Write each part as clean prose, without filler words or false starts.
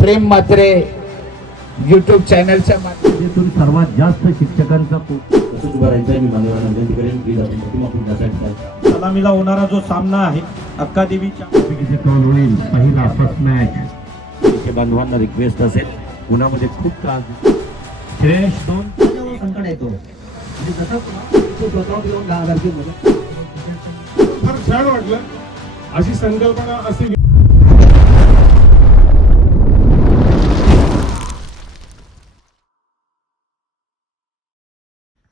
प्रेम Mhatre YouTube चॅनलच्या माध्यमातून सर्वात जास्त शिक्षकांचा तसंच उभा राहायचं आहे. मी मान्यवरांना विनंती करेन की आपण प्रतिमा पूर्ण साईड सलामीला होणारा जो सामना आहे अक्कादेवीच्या होईल पहिला फर्स्ट मॅच बांधवांना रिक्वेस्ट असेल उन्हामध्ये खूप त्रास श्रेष्ठ दोन संकट येतो म्हणजे जसं तो स्वतः येऊन 10,000ची मदत फार छान वाटलं. अशी संकल्पना अशी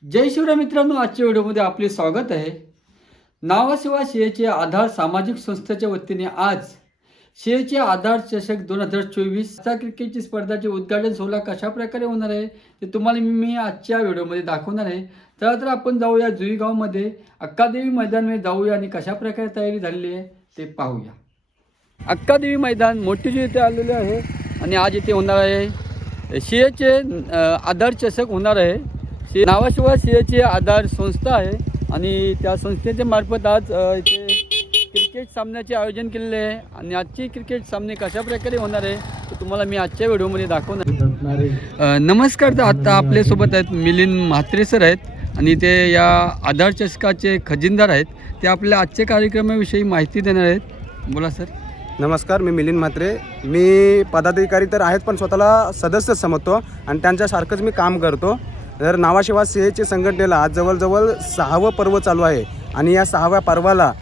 जय शिवराय मित्रांनो, आजच्या व्हिडिओमध्ये आपले स्वागत आहे. नावासेवा शेळीचे आधार सामाजिक संस्थेच्या वतीने आज शेळीचे आधार चषक 2024 चा क्रिकेटची स्पर्धाचे उद्घाटन सोहळा कशा प्रकारे होणार आहे ते तुम्हाला मी आजच्या व्हिडिओमध्ये दाखवणार आहे. तर आपण जाऊया जुईगावमध्ये अक्कादेवी मैदानामध्ये जाऊया आणि कशा प्रकारे तयारी झालेली आहे ते पाहूया. अक्कादेवी मैदान मोठे इथे आलेले आहे आणि आज इथे होणार आहे शेळीचे आधार चषक होणार आहे. नावाशिवाय शेळीची आधार संस्था आहे आणि त्या संस्थेच्या मार्फत आज इथे क्रिकेट सामन्याचे आयोजन केलेले आहे आणि आजचे क्रिकेट सामने कशा प्रकारे होणार आहे ते तुम्हाला मी आजच्या व्हिडिओमध्ये दाखवणार. नमस्कार, तर आता आपल्यासोबत आहेत मिलिंद म्हात्रे सर आहेत आणि ते या आधार चषकाचे खजिनदार आहेत. ते आपल्या आजच्या कार्यक्रमाविषयी माहिती देणार आहेत. बोला सर. नमस्कार, मी मिलिंद म्हात्रे. मी पदाधिकारी तर आहेत पण स्वतःला सदस्य समजतो आणि त्यांच्यासारखंच मी काम करतो. तर नावाशिवा शेळीची संघटनेला आज जवळजवळ 6वं पर्व चालू आहे आणि या 6व्या पर्वाला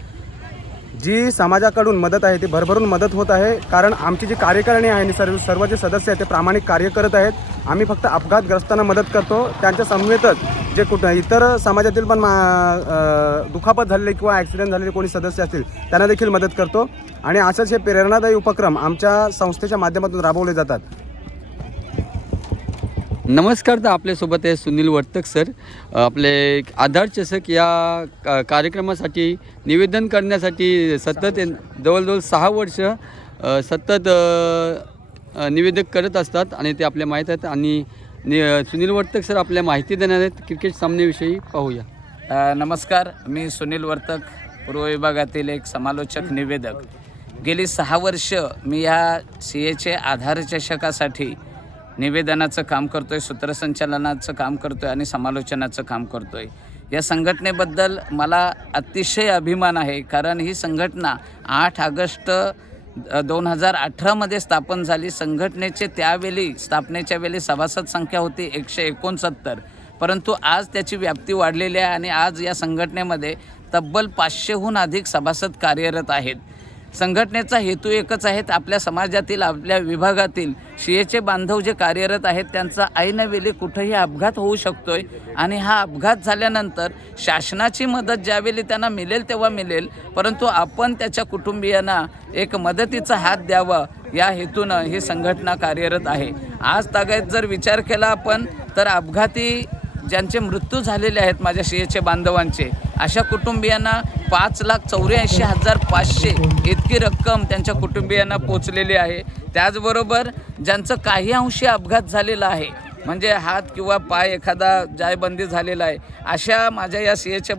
जी समाजाकडून मदत आहे ती भरभरून मदत होत आहे. कारण आमची जी कार्यकारिणी आहे आणि सर्व जे सदस्य आहेत ते प्रामाणिक कार्य करत आहेत. आम्ही फक्त अपघातग्रस्तांना मदत करतो, त्यांच्या समवेतच जे कुठं इतर समाजातील पण दुखापत झालेले किंवा ॲक्सिडेंट झालेले कोणी सदस्य असतील त्यांना देखील मदत करतो आणि असंच हे प्रेरणादायी उपक्रम आमच्या संस्थेच्या माध्यमातून राबवले जातात. नमस्कार, तर आपल्यासोबत आहे सुनील वर्तक सर. आपले आधार चषक या कार्यक्रमासाठी निवेदन करण्यासाठी सतत जवळजवळ 6 वर्ष सतत निवेदक करत असतात आणि ते आपल्या माहीत आहेत. आणि सुनील वर्तक सर आपल्या माहिती देणार आहेत क्रिकेट सामन्याविषयी. पाहूया. नमस्कार, मी सुनील वर्तक, पूर्व विभागातील एक समालोचक निवेदक. गेली 6 वर्ष मी ह्या शेळीचे आधार चषकासाठी निवेदनाचं काम करतो आहे, सूत्रसंचालनाचं काम करतो आहे आणि समालोचनाचं काम करतो आहे. या संघटनेबद्दल मला अतिशय अभिमान आहे कारण ही संघटना 8 ऑगस्ट 2018 स्थापन झाली. संघटनेचे त्यावेळी स्थापनेच्या वेळी सभासद संख्या होती 169, परंतु आज त्याची व्याप्ती वाढलेली आहे आणि आज या संघटनेमध्ये तब्बल 500हून अधिक सभासद कार्यरत आहेत. संघटनेचा हेतू एकच आहे, आपल्या समाजातील आपल्या विभागातील शेळीचे बांधव जे कार्यरत आहेत त्यांचा ऐनवेळी कुठंही अपघात होऊ शकतो आहे आणि हा अपघात झाल्यानंतर शासनाची मदत ज्यावेळी त्यांना मिळेल तेव्हा मिळेल, परंतु आपण त्याच्या कुटुंबियांना एक मदतीचा हात द्यावा या हेतूनं ही संघटना कार्यरत आहे. आज तागायत जर विचार केला आपण तर अपघाती ज्यांचे मृत्यू झालेले आहेत माझ्या शेळीचे बांधवांचे, अशा कुटुंबियांना 5,84,500 इतकी रक्कम त्यांच्या कुटुंबियांना पोचलेली आहे. त्याचबरोबर ज्यांचं काही अंशी अपघात झालेला आहे म्हणजे हात किंवा पाय एखादा जायबंदी झालेला आहे, अशा माझ्या या शेळीच्या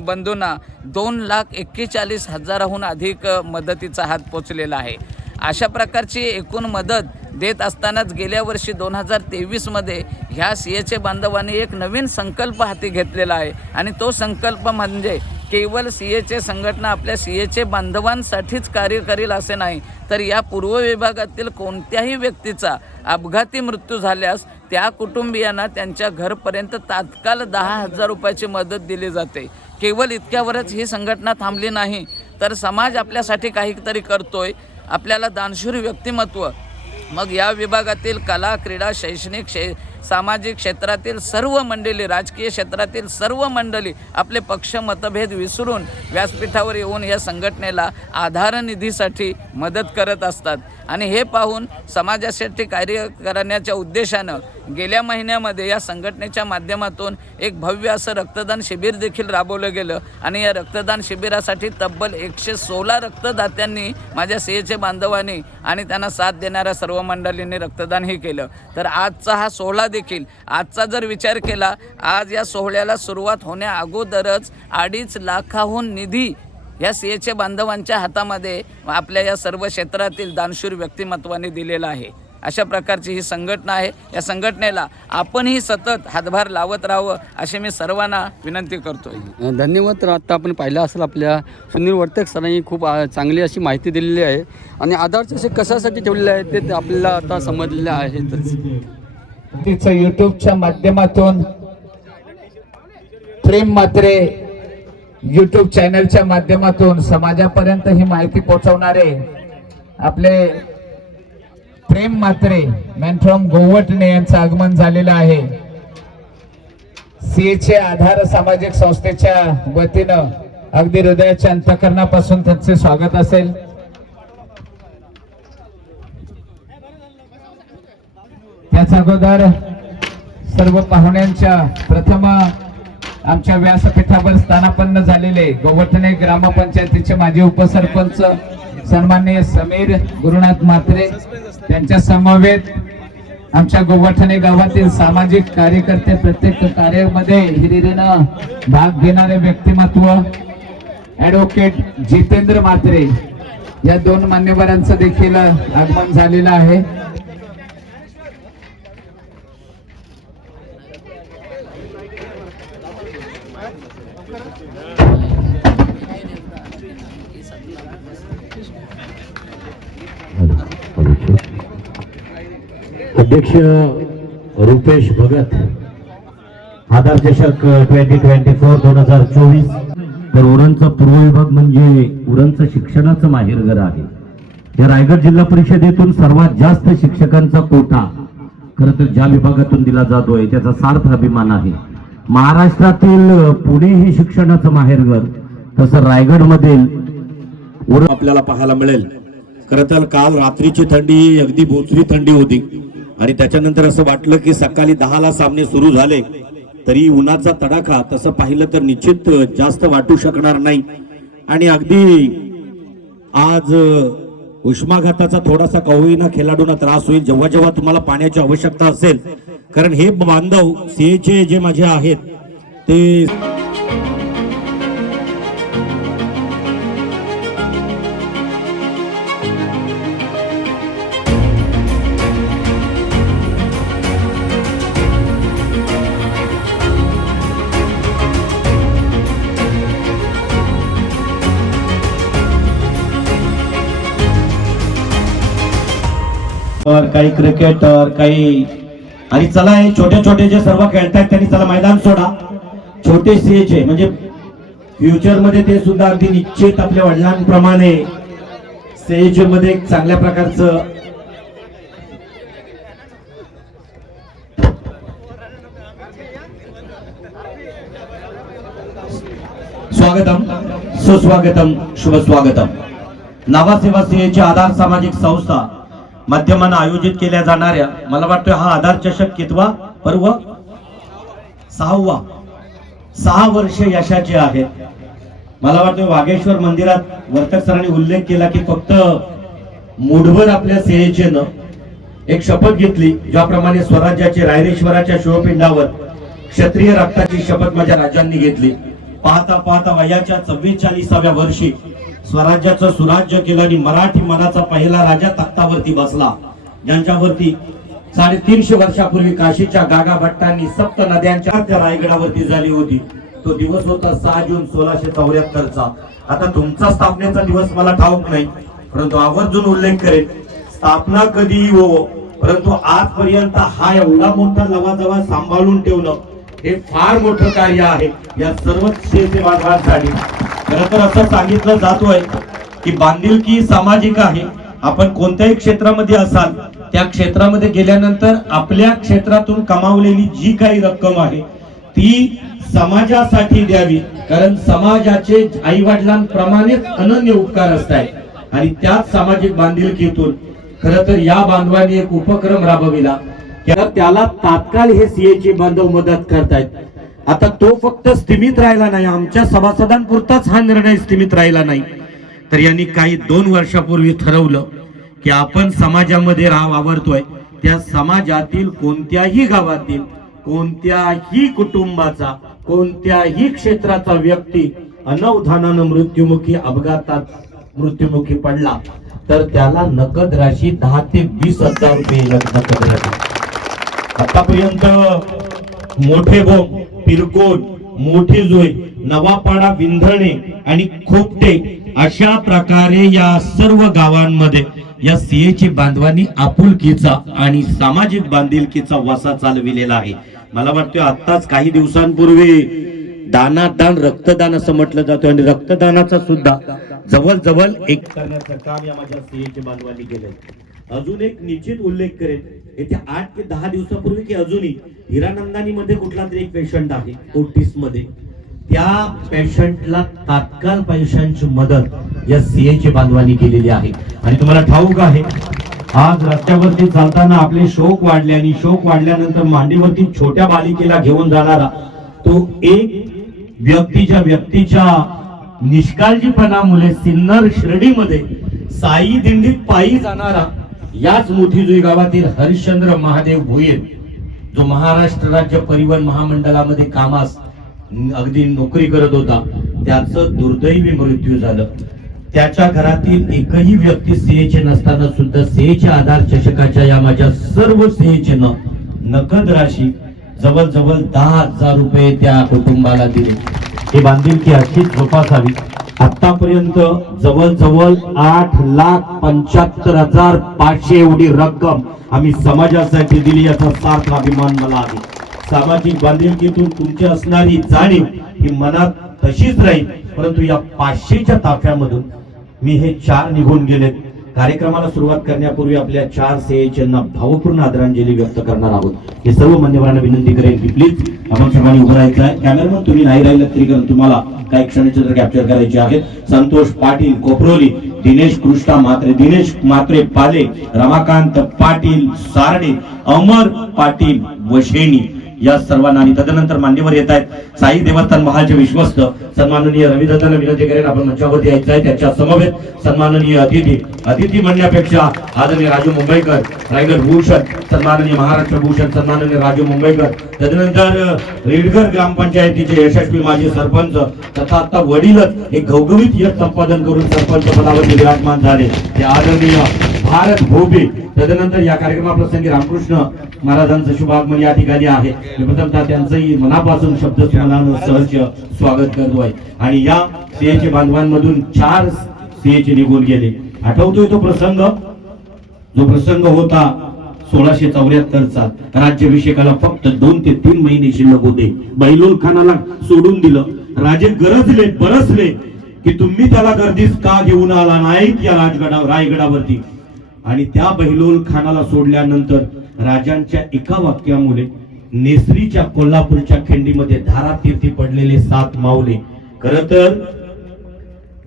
बंधूंना 2,41,000हून अधिक मदतीचा हात पोचलेला आहे. अशा प्रकारची एकूण मदत देत असतानाच गेल्या वर्षी 2023 ह्या शेळीचे बांधवांनी एक नवीन संकल्प हाती घेतलेला आहे आणि तो संकल्प म्हणजे केवळ शेळीचे संघटना आपल्या शेळीचे बांधवांसाठीच कार्य करेल असे नाही, तर या पूर्व विभागातील कोणत्याही व्यक्तीचा अपघाती मृत्यू झाल्यास त्या कुटुंबियांना त्यांच्या घरपर्यंत तात्काळ 10,000 रुपयाची मदत दिली जाते. केवळ इतक्यावरच ही संघटना थांबली नाही, तर समाज आपल्यासाठी काहीतरी करतोय. आपल्याला दानशूर व्यक्तिमत्व, मग या विभागातील कला, क्रीडा, शैक्षणिक, सामाजिक क्षेत्रातील सर्व मंडळी, राजकीय क्षेत्रातील सर्व मंडळी आपले पक्ष मतभेद विसरून व्यासपीठावर येऊन या संघटनेला आधार निधीसाठी मदत करत असतात. आणि हे पाहून समाजासाठी कार्य करण्याच्या उद्देशानं गेल्या महिन्यामध्ये या संघटनेच्या माध्यमातून एक भव्य असं रक्तदान शिबिर देखील राबवलं गेलं आणि या रक्तदान शिबिरासाठी तब्बल 116 रक्तदात्यांनी माझ्या शेळीचे बांधवांनी आणि त्यांना साथ देणाऱ्या सर्व मंडळींनी रक्तदानही केलं. तर आजचा हा सोहळा देखील, आजचा जर विचार केला, आज या सोहळ्याला सुरुवात होण्या अगोदरच 2.5 लाखाहून निधी या शेळीच्या बांधवांच्या हातामध्ये आपल्या या सर्व क्षेत्रातील दानशूर व्यक्तिमत्वाने दिलेला आहे. अशा प्रकारची ही संघटना आहे. या संघटनेला आपणही सतत हातभार लावत राहावं अशी मी सर्वांना विनंती करतोय. धन्यवाद. तर आता आपण पाहिलं असेल आपल्या सुनील वर्तक सरांनी खूप चांगली अशी माहिती दिलेली आहे आणि आधार चषक कशासाठी ठेवलेले आहे ते आपल्याला आता समजलेलं आहेतच. तिचं युट्यूबच्या माध्यमातून प्रेम म्हात्रे युट्यूब चॅनलच्या माध्यमातून समाजापर्यंत ही माहिती पोहोचवणारे आपले प्रेम म्हात्रे मॅन फ्रॉम गोवटणे यांचं आगमन झालेलं आहे. सीएचे आधार सामाजिक संस्थेच्या वतीनं अगदी हृदयाच्या अंतःकरणापासून त्यांचे स्वागत असेल. त्याच अगोदर सर्व पाहुण्यांच्या प्रथम आमच्या व्यासपीठावर स्थानापन्न झालेले गोवटणे ग्रामपंचायतीचे माजी उपसरपंच सन्माननीय समीर गुरुनाथ म्हात्रे, त्यांच्या समवेत आमच्या गोवटणे गावातील सामाजिक कार्यकर्ते, प्रत्येक कार्यामध्ये हिरिरीनं भाग घेणारे व्यक्तिमत्व ऍडव्होकेट जितेंद्र म्हात्रे या दोन मान्यवरांचं देखील आगमन झालेलं आहे. अध्यक्ष रुपेश भगत, आधार चषक 2024 तर उरणचा पूर्व विभाग म्हणजे उरणचं शिक्षणाचं माहेरघर आहे. या रायगड जिल्हा परिषदेतून सर्वात जास्त शिक्षकांचा कोटा खरं तर ज्या विभागातून दिला जातोय त्याचा सार्थ अभिमान आहे. महाराष्ट्रातील पुणे हे शिक्षणाचं माहेरघर, तसं रायगड मधील उरण आपल्याला पाहायला मिळेल. खरं तर काल रात्रीची थंडी अगदी बोचरी थंडी होती आणि त्याच्यानंतर असं वाटलं की सकाळी 10ला सामने सुरू झाले तरी उन्हाचा तडाखा तसं पाहिलं तर निश्चित जास्त वाटू शकणार नाही. आणि अगदी आज उष्माघाताचा थोडासा कवयीना खेळाडूंना त्रास होईल जेव्हा जेव्हा तुम्हाला पाण्याची आवश्यकता असेल, कारण हे बांधव सीएचे जे माझे आहेत ते काही क्रिकेटर काही आणि चला हे छोटे छोटे जे सर्व खेळतात त्यांनी चला मैदान सोडा. छोटे सीएचे म्हणजे फ्युचर मध्ये ते सुद्धा अगदी निश्चित आपल्या वडिलांप्रमाणे सीएचे मध्ये एक चांगल्या प्रकारचं स्वागतम सुस्वागतम शुभ स्वागतम. नावासेवा सीएचे आधार सामाजिक संस्था माध्यमांना आयोजित केल्या जाणाऱ्या मला वाटतं हा आधार चषक कितवा पर्व 6 वर्ष यशाचे आहेत. मला वाटतं वाघेश्वर मंदिरात वर्तक सरांनी उल्लेख केला की फक्त मूठभर आपल्या सेवेचेनं एक शपथ घेतली, ज्याप्रमाणे स्वराज्याचे रायरेश्वराच्या शिवपिंडावर क्षत्रिय रक्ताची शपथ माझ्या राजांनी घेतली. पाहता पाहता वयाच्या 44व्या वर्षी स्वराज्याचं सुराज्य केलं आणि मराठी मनाचा पहिला राजा तख्तावरती बसला, ज्यांच्यावरती 350 वर्षापूर्वी काशीच्या गागा भट्टांनी सप्त नद्यांच्या त्या रायगडावरती झाली होती. तो दिवस होता 6 जून 1674चा. आता तुमचा स्थापनेचा दिवस मला ठाऊक नाही, परंतु आवर्जून उल्लेख करेल स्थापना कधी हो, परंतु आजपर्यंत हा एवढा मोठा लवाजवा सांभाळून ठेवणं हे फार मोठं कार्य आहे या सर्व सेवाभावांसाठी. खरं तर असं सांगितलं जातोय की बांधिलकी सामाजिक आहे. आपण कोणत्याही क्षेत्रामध्ये असाल त्या क्षेत्रामध्ये गेल्यानंतर आपल्या क्षेत्रातून कमावलेली जी काही रक्कम आहे ती समाजासाठी द्यावी, कारण समाजाचे आई वडिलांप्रमाणेच अनन्य उपकार असतात आणि त्याच सामाजिक बांधिलकीतून खरं तर या बांधवांनी एक उपक्रम राबविला, त्याला तात्काळ हे सीएचे बांधव मदत करतायत. आता तो फक्त स्थिमित राहिला नाही, आमच्या सभासदांपुरताच हा निर्णय स्थिमित राहिला नाही, तर यांनी काही 2 वर्षापूर्वी ठरवलं की आपण समाजामध्ये वावरतोय त्या समाजातील कोणत्याही गावातील कोणत्याही कुटुंबाचा कोणत्याही क्षेत्राचा व्यक्ती अनवधानानं मृत्युमुखी अपघातात मृत्युमुखी पडला तर त्याला नकद राशी 10 ते 20,000 रुपये नकद राशी. आतापर्यंत मोठे बोम, पिरकोन, मोठी जोई, नवापाडा, विंधणे आणि खोपटे अशा प्रकारे या सर्व गावांमध्ये या सीएची बांधवांनी आपुलकीचा आणि सामाजिक बांधिलकीचा वसा चालविलेला आहे. मला वाटतं आत्ताच काही दिवसांपूर्वी दानादान रक्तदान असं म्हटलं जातं आणि रक्तदानाचा सुद्धा जवळजवळ एक करण्याचं काम या माझ्या सीएची बांधवांनी केलंय. अजून एक निश्चित उल्लेख करेन, येत्या 8 ते 10 दिवसापूर्वी की अजूनही हिरानंदानी मध्ये कुठला तरी एक पेशंट आहे ओटीस मध्ये, त्या पेशंटला तात्काळ पैशांची मदत या सीएची बांधवांनी केलेली आहे. आणि तुम्हाला ठाऊक आहे, आज रस्त्यावरती चालताना आपले शोक वाढले आणि शोक वाढल्यानंतर मांडीवरती छोट्या बालिकेला घेऊन जाणारा तो एक व्यक्तीच्या निष्काळजीपणामुळे सिन्नर शिर्डीमध्ये साई दिंडीत पायी जाणारा याच मोठीजुई गावातील हरिश्चंद्र महादेव भोईर, जो महाराष्ट्र राज्य परिवहन महामंडळामध्ये कामास अगदी नोकरी करत होता, त्याचं दुर्दैवी मृत्यू झालं. त्याच्या घरातील एकही व्यक्ती सीएचे नसताना सुद्धा सीएच्या आधार चषकाच्या या माझ्या सर्व सीएचे नकद राशी जवळजवळ 10,000 रुपये त्या कुटुंबाला दिले. ही बांधिलकी अशीच जोपासावी. आतापर्यंत जवळजवळ 8,75,500 एवढी रक्कम आम्ही समाजासाठी दिली, याचा सार्थ अभिमान मला आहे. सामाजिक बांधिलकीतून तुमची असणारी जाणीव ही मनात तशीच राहील, परंतु या 500च्या ताफ्यामधून मी हे 4 निघून गेलेत. कार्यक्रमाला सुरुवात करण्यापूर्वी आपल्या 4 सीएचना भावपूर्ण आदरांजली व्यक्त करणार आहोत. हे सर्व मान्यवरांना विनंती करेन की प्लीज आपण सर्वांनी उभं राहायचं आहे. कॅमेरामन तुम्ही नाही राहिलं तरी कारण तुम्हाला काही क्षणचित्र कॅप्चर करायचे आहेत. संतोष पाटील कोपरोली, दिनेश कृष्णा म्हात्रे, दिनेश म्हात्रे पाले, रमाकांत पाटील सारडे, अमर पाटील वशेणी या सर्वांना. आणि तदनंतर मान्यवर येत आहेत साई देवस्थान महालचे विश्वस्त सन्माननीय रविदादांना विनंती करेन आपण मंचावरती यायचं आहे. त्याच्या समवेत सन्माननीय अतिथी म्हणण्यापेक्षा आदरणीय राजू मुंबईकर, रायगड भूषण, सन्माननीय महाराष्ट्र भूषण सन्माननीय राजू मुंबईकर, तदनंतर रेडगर ग्रामपंचायतीचे यशस्वी माजी सरपंच तथा आता वडीलच एक घवघवीत यश संपादन करून सरपंच पदावरती विराजमान झाले ते आदरणीय भारत भोबे. तदनंतर या कार्यक्रमाप्रसंगी रामकृष्ण महाराजांचं शुभागमन या ठिकाणी आहे. मी प्रथमतः त्यांचंही मनापासून शब्दस्मरणानं सहर्ष स्वागत करतोय. आणि या सीएचे बांधवांमधून 4 सीएचे निघून गेले. आठवतोय तो प्रसंग, जो प्रसंग होता 1674चा. राज्याभिषेकाला फक्त 2 ते 3 महिने शिल्लक होते. बहिलोल खानाला सोडून दिलं. राजे गरजले, बरसले की तुम्ही त्याला गर्दीस का घेऊन आला नाहीत या रायगडावरती. आणि त्या बहिलोल खानाला सोडल्यानंतर राजांच्या एका वाक्यामुळे नेसरीच्या कोल्हापूरच्या खिंडीमध्ये धारातीर्थी पडलेले 7 माऊले, खरं तर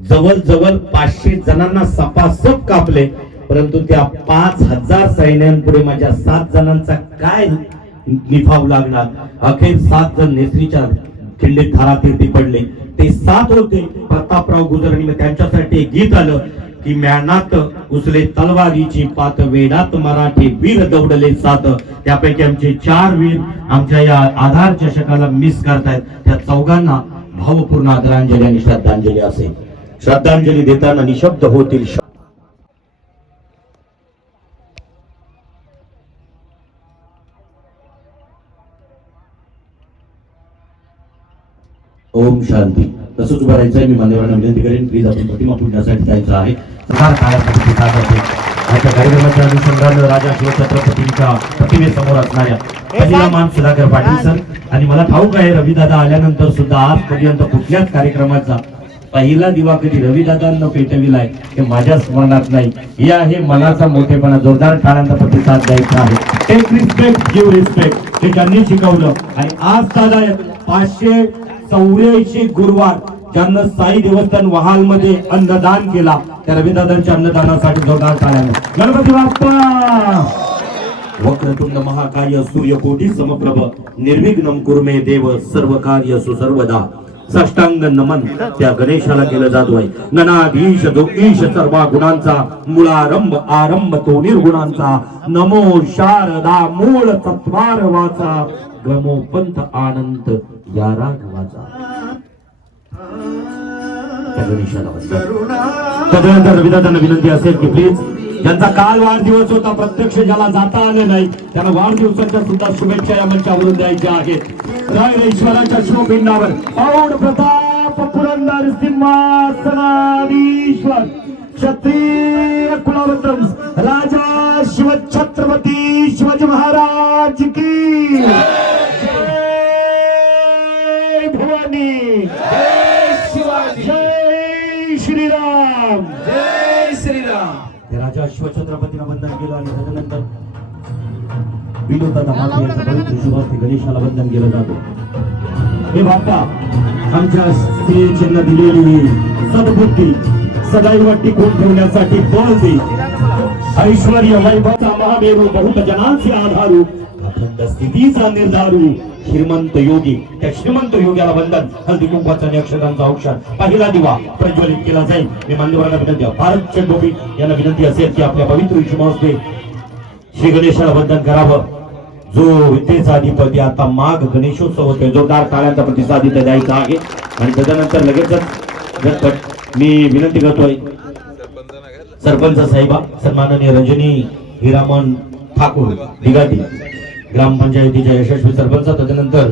जवळजवळ 500 जणांना सपासप कापले, परंतु त्या 5,000 सैन्यांपुढे माझ्या 7 जणांचा काय निभाव लागणार. अखेर 7 जण नेसरीच्या खिंडीत धारातीर्थी पडले. ते 7 होते प्रतापराव गुजराणी. त्यांच्यासाठी एक गीत आलं की म्यानात उसले तलवारीची पात, वेडात मराठी वीर दौडले 7. त्यापैकी आमचे 4 वीर आमच्या या आधार चषकाला मिस करतायत. त्या 4घांना भावपूर्ण आदरांजली आणि श्रद्धांजली असेल. श्रद्धांजली देताना निशब्द होतील. ओम शांती. तसंच उभं राहायचंय. मी मान्यवरांना विनंती करेन प्लीज आपण प्रतिमा पूजण्यासाठी जायचं आहे. आजच्या कार्यक्रमाच्या अनुषंगानं राजा शिवछत्रपतींच्या प्रतिमेसमोर असणाऱ्या पहिला मान सुधाकर पाटील सर. आणि मला ठाऊक आहे रविदादा आल्यानंतर सुद्धा आजपर्यंत कुठल्याच कार्यक्रमाचा पहिला दिवा कधी रविदादांना पेटविलाय हे माझ्या स्मरणात नाही. हे आहे मनाचा मोठेपणा. जोरदार टाळ्यांचा प्रतिसाद द्यायचा आहे. टेक रिस्पेक्ट, गिव्ह रिस्पेक्ट हे त्यांनी शिकवलं. आणि आज दादा 584 गुरुवार ज्यांना साई देवस्थान वहाल मध्ये अन्नदान केला त्या रविदादांच्या अन्नदानासाठी जोरदार टाळ्या. गणपती बाप्पा. वक्रतुंड महाकाय सूर्यकोटी समप्रभ निर्विघ्नं कुरु मे देव सर्व कार्य सुसर्वदा. साष्टांग नमन त्या गणेशाला केलं जातोय. गणाधीश जो ईश सर्व गुणांचा, मूळारंभ आरंभ तो निर्गुणांचा. नमो शारदा मूळ तत्वार वाचा, गमो पंथ आनंद या राघवाचा. त्या गणेशाला वंदन. तदनंतर विधात्यांना विनंती असेल की प्लीज ज्यांचा काल वाढदिवस होता प्रत्यक्ष ज्याला जाता आले नाही त्यांना वाढदिवसाच्या सुद्धा शुभेच्छा या मंचावरून द्यायच्या आहेत. ईश्वराच्या शिवपिंडावर पौड प्रताप पुरंदर सिंहासनाधीश्वर क्षत्रिय कुलवंतम राजा शिव छत्रपती शिवाजी महाराज की जय भवानी, जय शिवाजी, जय श्रीराम, जय श्रीराम. ते राजा शिवछत्रपतींना वंदन केलं आणि त्यानंतर विनोदाला मात्र पवित्र शुभार्थी गणेशाला वंदन केलं जातं. हे बाप्पा आमच्या स्त्रीचिन्ह दिलेली सद्बुद्धी सदैव टिकून ठेवण्यासाठी बळ दे. ऐश्वर्य वैभवचा महामेरू बहुत जनांचे आधारू अखंड स्थितीचा निर्धारू श्रीमंत योगी त्या श्रीमंत योग्याला वंदन. हळदी कुंकवाचा आणि अक्षरांचा औक्षण पहिला दिवा प्रज्वलित केला जाईल. मी मान्यवरांना विनंती भारत चंडोबी यांना विनंती असेल की आपल्या पवित्र शुभास्ते श्री गणेशाला वंदन करावं. जो विद्येचा अधिपती आता माघ गणेशोत्सव होतोय जोरदार टाळ्यांचा प्रतिसाद इथे द्यायचा आहे. आणि त्याच्यानंतर लगेचच झटपट मी विनंती करतोय सरपंच साहेबा सन्माननीय रजनी हिरामन ठाकूर दिगाटी ग्रामपंचायतीच्या यशस्वी सरपंच. त्याच्यानंतर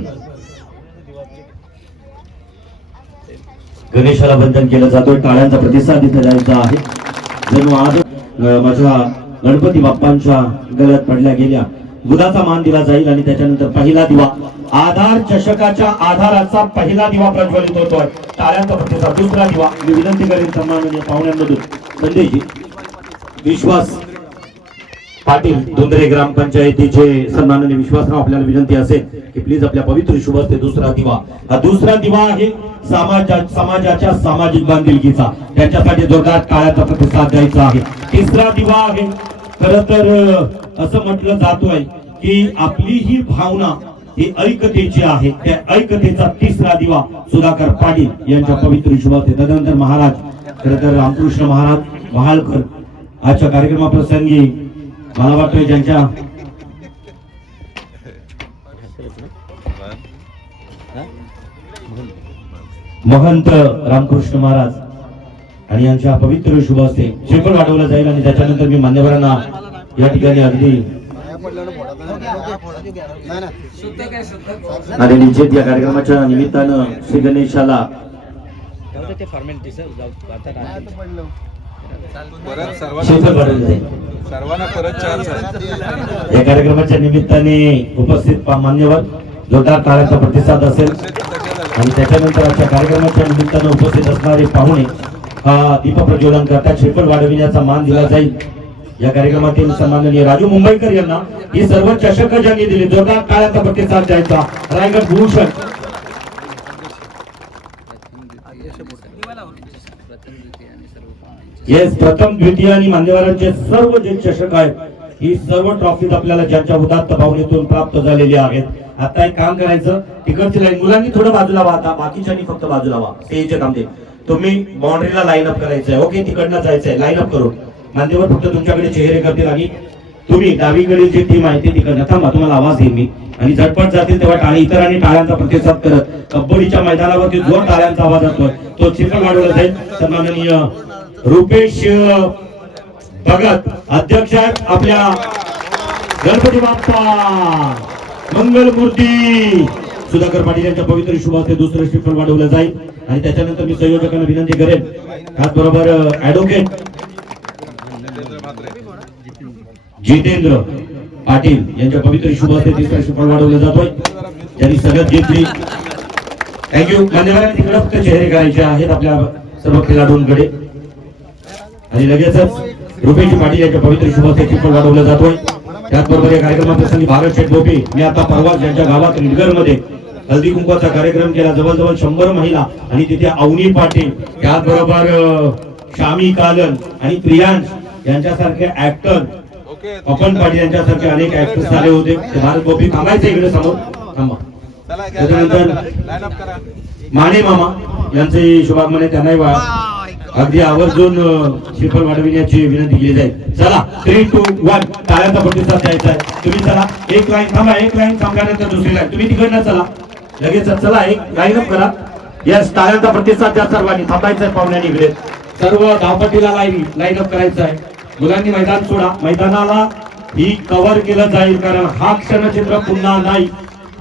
गणेशाला वंदन केलं जातोय. टाळ्यांचा प्रतिसाद इथे द्यायचा आहे. जणू आज माझ्या गणपती बाप्पांच्या गळ्यात पडल्या गेल्या बुधाचा मान दिला जाईल. आणि त्याच्यानंतर पहिला दिवा आधार चषकाच्या आधाराचा पहिला दिवा प्रज्वलित होतोय. टाळ्यांचा प्रतिसाद. दुसरा दिवा मी विनंती करेन सन्माननीय पाहुण्यांमधून संदेशजी विश्वास पाटील धुंद्रे ग्रामपंचायतीचे सन्माननीय विश्वासराव आपल्याला विनंती असेल की प्लीज आपल्या पवित्र शुभस्ते दुसरा दिवा. हा दुसरा दिवा आहे समाजाच्या सामाजिक बांधिलकीचा. त्यांच्यासाठी जोरदार टाळ्यांचा प्रतिसाद द्यायचा आहे. तिसरा दिवा आहे. खर तर असं म्हटलं जातोय की आपली ही भावना ही ऐकतेची आहे. त्या ऐकतेचा तिसरा दिवा सुधाकर पाटील यांच्या पवित्र शुभस्ते. तदनंतर महाराज खर तर रामकृष्ण महाराज महाळकर आजच्या कार्यक्रमाप्रसंगी मला वाटतंय ज्यांच्या महंत रामकृष्ण महाराज आणि यांच्या पवित्र शुभस्ते श्रीफळ वाढवलं जाईल. आणि त्याच्यानंतर मी मान्यवरांना या ठिकाणी अगदी आणि निश्चित या कार्यक्रमाच्या निमित्तानं श्री गणेशाला या कार्यक्रमाच्या निमित्ताने उपस्थित मान्यवर जोरदार टाळ्यांचा प्रतिसाद असेल. आणि त्याच्यानंतर आजच्या कार्यक्रमाच्या निमित्तानं उपस्थित असणारे पाहुणे हा दीप प्रज्वलन करतात. श्रीफळ वाढविण्याचा मान दिला जाईल. या कार्यक्रमातील सन्माननीय राजू मुंबईकर यांना ही सर्व चषक ज्यांनी दिली जोरदार टाळ्यांचा प्रतिसाद द्यायचा. रायगड भूषण येस प्रथम द्वितीय आणि मान्यवरांचे सर्व जे चषक आहेत ही सर्व ट्रॉफीज आपल्याला ज्यांच्या उदात्त भावनेतून प्राप्त झालेली आहेत. आता एक काम करायचं तिकडची लाईन मुलांनी थोडं बाजूला व्हा. आता बाकीच्यांनी फक्त बाजूला व्हा. स्टेजचे काम दे. तुम्ही बाउंड्रीला लाईन अप करायचंय. ओके तिकडनं जायचंय लाईन अप करून. मान्यवर फक्त तुमच्याकडे चेहरे करतील आणि तुम्ही डावीकडील जी टीम आहे ते तिकडनं थांबा. तुम्हाला आवाज देईन मी आणि झटपट जातील तेव्हा टाळी इतरांनी टाळ्यांचा प्रतिसाद करत कबड्डीच्या मैदानावरती जो टाळ्यांचा आवाज असतोय तो श्रीफळ वाढवला जाईल. सन्माननीय रुपेश भगत अध्यक्ष आहेत आपल्या गणपती बाप्पा मंगलमूर्ती सुधाकर पाटील यांच्या पवित्र शुभास्ते दुसरं श्रीफळ वाढवलं जाईल. आणि त्याच्यानंतर मी संयोजकांना विनंती करेन त्याचबरोबर ऍडव्होकेट जितेंद्र पाटील यांच्या पवित्र शुभास्ते तिसरं श्रीफळ वाढवलं जातोय. त्यांनी सगळ्यात घेतली. थँक्यू. मान्यवरांनी तिकडे फक्त चेहरे करायचे आहेत आपल्या सर्व खेळाडूंकडे. आणि लगेचच रुपेश पाटील यांच्या पवित्र शुभास्ते श्रीफळ वाढवलं जातोय. त्याचबरोबर या कार्यक्रमाप्रसंगी भारत शेठ गोपी मी आता परवा ज्यांच्या गावात रिडगर मध्ये हल्दी कुंकवाचा कार्यक्रम केला. जवळजवळ 100 महिला आणि तिथे अवनी पाटील त्याचबरोबर शामी कालन आणि प्रियांश यांच्यासारखे ऍक्टर अपन पाटील यांच्यासारखे अनेक ऍक्टर्स आले होते. भारत गोपी थांबायचं इकडे समोर थांबा. त्याच्यानंतर माने मामा यांचे शुभागमन आहे. त्यांनाही अगदी आवर्जून श्रीफळ वाढविण्याची विनंती केली जाईल. चला 3, 2, 1 टाळ्यांचा प्रतिसाद द्यायचा आहे. तुम्ही चला एक लाईन थांबा. एक लाईन थांबल्यानंतर दुसरी लाईन तुम्ही तिकडनं चला लगेच. चला एक लाईन अप करा. यस, टाळ्यांचा प्रतिसाद द्या सर्वांनी. थांबायचंय पाहुण्यांनी इकडे. सर्व धावपट्टीला लाईन अप करायचं आहे. मुलांनी मैदान सोडा. मैदानाला ही कव्हर केलं जाईल कारण हा क्षणचित्र पुन्हा नाही.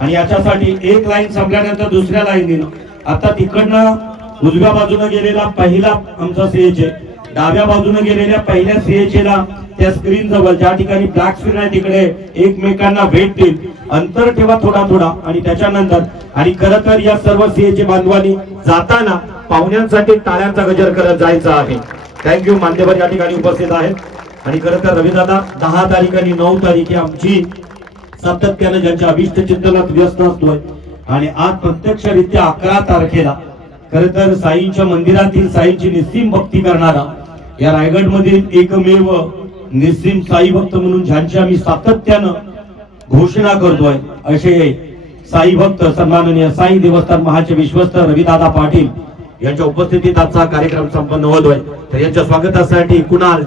आणि याच्यासाठी एक लाईन संपल्यानंतर दुसऱ्या लाईनीनं आता तिकडनं उजव्या बाजूने गेलेला पहिला आमचा सीएचे, डाव्या बाजूने गेलेल्या पहिल्या सीएचेला त्या स्क्रीन जवळ ज्या ठिकाणी ब्लॅक स्क्रीन आहे तिकडे एकमेकांना भेटतील. अंतर ठेवा थोडा थोडा. आणि त्याच्यानंतर आणि खरं तर या सर्व सीएचे बांधवांनी जाताना पाहुण्यांसाठी टाळ्यांचा गजर करत जायचं आहे. थँक्यू. मान्यवर या ठिकाणी उपस्थित आहेत. आणि खरं तर रविदादा 10 तारीख आणि 9 तारीख ही आमची सातत्याने ज्यांच्या अभिष्ट चिंतनात व्यस्त असतोय. आणि आज प्रत्यक्षरित्या 11 तारखेला खरं तर साईंच्या मंदिरातील साईंची निस्सीम भक्ती करणारा या रायगड मधील एकमेव निस्सीम साई भक्त म्हणून ज्यांची आम्ही सातत्यानं घोषणा करतोय असे साई भक्त सन्माननीय साई देवस्थान महाचे विश्वस्त रविदादा पाटील यांच्या उपस्थितीत आजचा कार्यक्रम संपन्न होतोय. तर यांच्या स्वागतासाठी कुणाल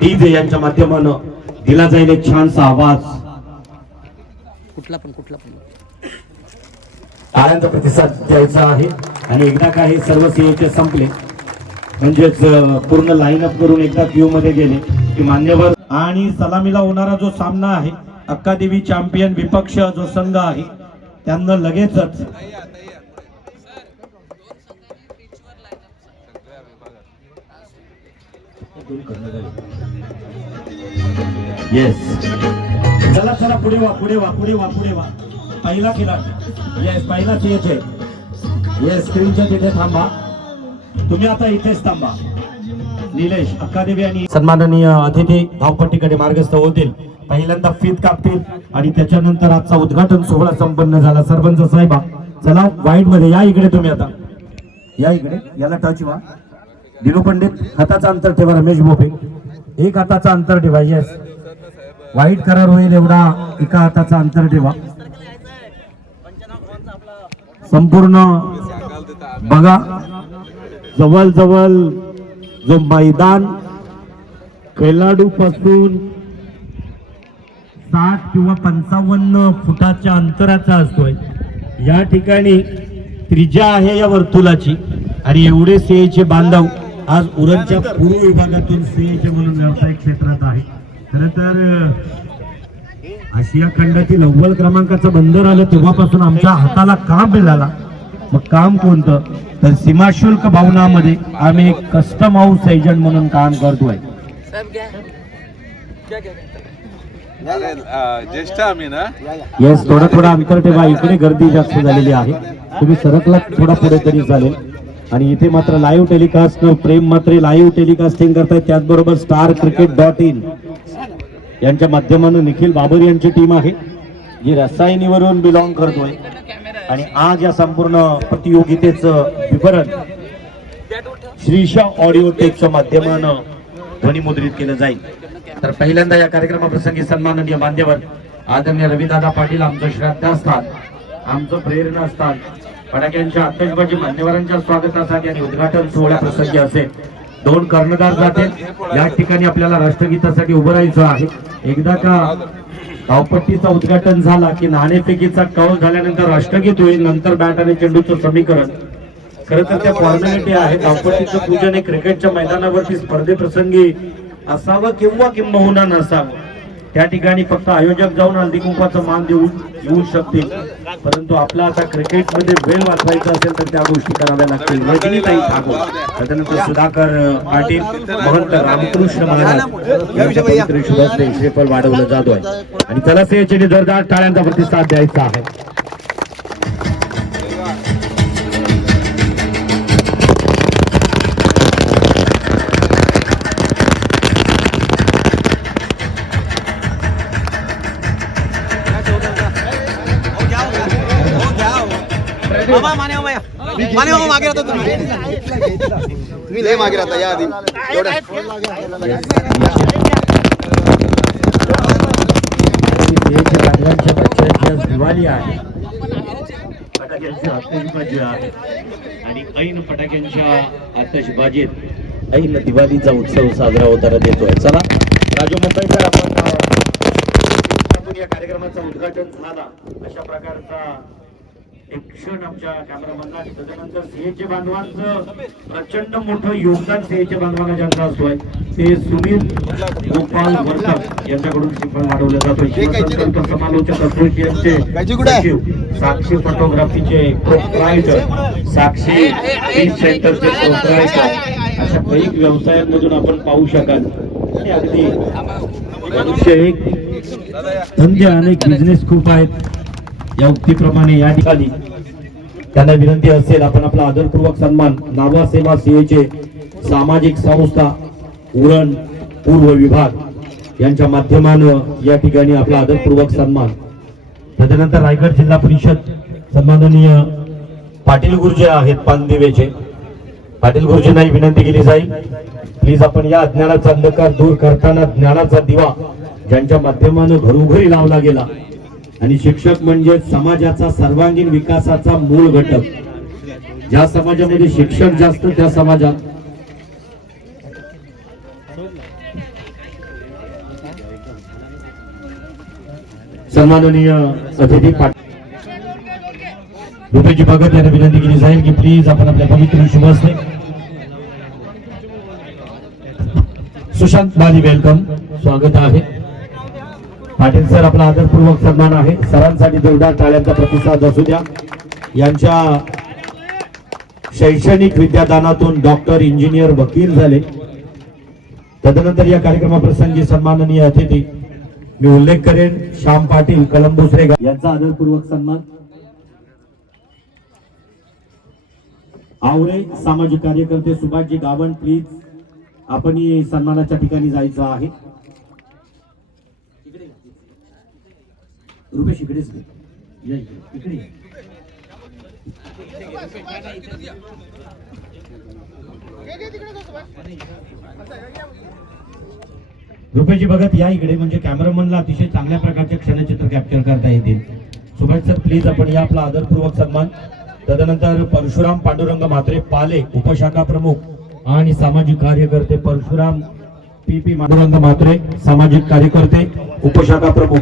डीजे यांच्या माध्यमानं दिला जाईल एक छानसा आवाज. कुठला पण टाळ्यांचा प्रतिसाद द्यायचा आहे. आणि एकदा का हे सर्व सीएचे संपले म्हणजेच पूर्ण लाईन अप करून एकदा क्यू मध्ये गेले की मान्यवर. आणि सलामीला होणारा जो सामना आहे अक्कादेवी चॅम्पियन विपक्ष जो संघ आहे त्यांना लगेचच येस, चला चला पुढे वा पुढे वा पुढे वा पुढे वा. पहिला खिलाडी येस, पहिला सीएच आहे. येस, स्क्रीनच्या तिथे थांबा. तुम्ही आता इथेच थांबा. निलेश अक्कादेवी आणि सन्माननीय अतिथी धावपट्टीकडे मार्गस्थ होतील. पहिल्यांदा फीत कापतील आणि त्याच्यानंतर आजचा उद्घाटन सोहळा संपन्न झाला. सरपंच साहेबा चला वाईट मध्ये या. इकडे तुम्ही आता या. इकडे याला टच व्हा. दिनू पंडित हाताचा अंतर ठेवा. रमेश भोपे एक हाताचा अंतर ठेवा. येस, वाईट करार होईल एवढा एका हाताचा अंतर ठेवा. संपूर्ण बघा जवळ जवळ जो मैदान खेळाडू पासून 60 किंवा 55 फुटाच्या अंतराचा असतोय. या ठिकाणी त्रिज्या आहे या वर्तुळाची. आणि एवढे सीएचे बांधव आज उरणच्या पूर्व विभागातून सीएचे म्हणून व्यावसायिक क्षेत्रात आहे. खरं तर आशिया खंडातील अव्वल क्रमांकाचं बंदर आलं तेव्हापासून आमच्या हाताला काम मिळाला. मग काम कोणतं तर सीमा शुल्क भवनामध्ये आम्ही एक कस्टम हाऊस एजंट म्हणून काम करतोय. येस, थोडं थोडं अंतर ठेवा. इकडे गर्दी जास्त झालेली आहे. तुम्ही सरकला थोडा पुढे तरी चालेल. आणि इथे मात्र लाईव्ह टेलिकास्ट प्रेम मात्र लाईव्ह टेलिकास्टिंग करतायत. त्याचबरोबर StarCricket.in यांच्या माध्यमातून निखिल बाबर यांची टीम आहे जी रसायनीवरून बिलॉंग करतोय. आणि आज या संपूर्ण प्रतियोगितेचं विवरण श्रीशा ऑडिओ टेकच्या माध्यमानं ध्वनिमुद्रित केलं जाईल. तर पहिल्यांदा या कार्यक्रमाप्रसंगी सन्माननीय मान्यवर आदरणीय रविदादा पाटील आमचं श्रद्धास्थान, आमचं प्रेरणास्थान, फटाक्यांच्या आतषबाजी मान्यवरांच्या स्वागतासाठी आणि उद्घाटन सोहळ्याप्रसंगी असेल. 2 कर्णधार जातील. या ठिकाणी आपल्याला राष्ट्रगीतासाठी उभं राहायचं आहे. एकदा का धावपट्टीचं उद्घाटन झाला की नाणेफेकीचा कौल झाल्यानंतर राष्ट्रगीत होईल. नंतर बॅट आणि चेंडूचं समीकरण. खरं तर त्या फॉर्मॅलिटी आहे. धावपट्टीचं पूजन हे क्रिकेटच्या मैदानावरती स्पर्धेप्रसंगी असावं किंवा किंबहुना नसावं. त्या ठिकाणी फक्त आयोजक जाऊन हळदी कुंकवाचं मान देऊन येऊ शकतील. परंतु आपला आता क्रिकेटमध्ये वेळ वाचवायचा असेल तर त्या गोष्टी कराव्या लागतील. रजनीताई ठाकूर, त्यानंतर सुधाकर पाटील, महंत रामकृष्ण महाराज यांच्या पवित्र शुभस्ते श्रीफळ वाढवलं जातोय. आणि त्याला सेचेने जोरदार टाळ्यांचा प्रतिसाद द्यायचा आहे. मागे राहता तुम्ही लय मागे राहता या आधी दिवाळी आहे. फटाक्यांची आतषबाजी आहे आणि ऐन फटाक्यांच्या आतषबाजीत ऐन दिवाळीचा उत्सव साजरा होताना देतोय. चला राजू मुंबईकर, आपण या कार्यक्रमाचं उद्घाटन झाला अशा प्रकारचा एक क्षण आमच्या कॅमेरामॅनला आणि त्याच्यानंतर सीएचे बांधवांचं प्रचंड मोठं योगदान सीएचे बांधवांना ज्यांचं असतोय ते सुनील गोपाल वर्तक यांच्याकडून श्रीफळ वाढवलं जातं. शिवसंकल्प समालोचक असोसिएशनचे सचिव, साक्षी फोटोग्राफीचे प्रोप्रायटर, साक्षी फिश सेंटरचे प्रोप्रायटर, अशा काही व्यवसायांमधून आपण पाहू शकाल. आणि अगदी मनुष्य एक, धंदे अनेक, बिझनेस खूप आहेत. या उक्तीप्रमाणे या ठिकाणी त्यांना विनंती असेल आपण आपला आदरपूर्वक सन्मान नावा सेवा सीएचे सामाजिक संस्था उरण पूर्व विभाग यांच्या माध्यमानं या ठिकाणी आपला आदरपूर्वक सन्मान. त्याच्यानंतर रायगड जिल्हा परिषद सन्माननीय पाटील गुरुजी आहेत पानदिवेचे. पाटील गुरुजींनाही विनंती केली जाईल प्लीज आपण या अज्ञानाचा अंधकार दूर करताना ज्ञानाचा दिवा ज्यांच्या माध्यमानं घरोघरी लावला गेला. आणि शिक्षक म्हणजे समाजाचा सर्वांगीण विकासाचा मूळ घटक. ज्या समाजामध्ये शिक्षक जास्त त्या समाजात सन्माननीय अतिथी रुपेशजी भगत यांना विनंती केली जाईल की प्लीज आपण आपल्या पवित्र शुभ हस्ते. सुशांत बाली वेलकम, स्वागत आहे. पाटील सर आपला आदरपूर्वक सन्मान आहे. सरांसाठी जोरदार टाळ्यांचा प्रतिसाद असू द्या. यांच्या शैक्षणिक विद्यादानातून डॉक्टर, इंजिनियर, वकील झाले. तदनंतर या कार्यक्रमाप्रसंगी सन्माननीय अतिथी मी उल्लेख करेन श्याम पाटील कलंबुसरे यांचा आदरपूर्वक सन्मान. आवळे सामाजिक कार्यकर्ते सुभाषजी गावण प्लीज आपण सन्मानाच्या ठिकाणी जायचं आहे. रुपेश इकडेच इकडे. रुपेशजी भगत या इकडे, म्हणजे कॅमेरामनला अतिशय चांगल्या प्रकारचे क्षणचित्र कॅप्चर करता येतील. सुभाष सर प्लीज आपण या आपला आदरपूर्वक सन्मान. तदनंतर परशुराम पांडुरंग म्हात्रे पाले उपशाखा प्रमुख आणि सामाजिक कार्यकर्ते. परशुराम पी पांडुरंग म्हात्रे सामाजिक कार्यकर्ते उपशाखा प्रमुख.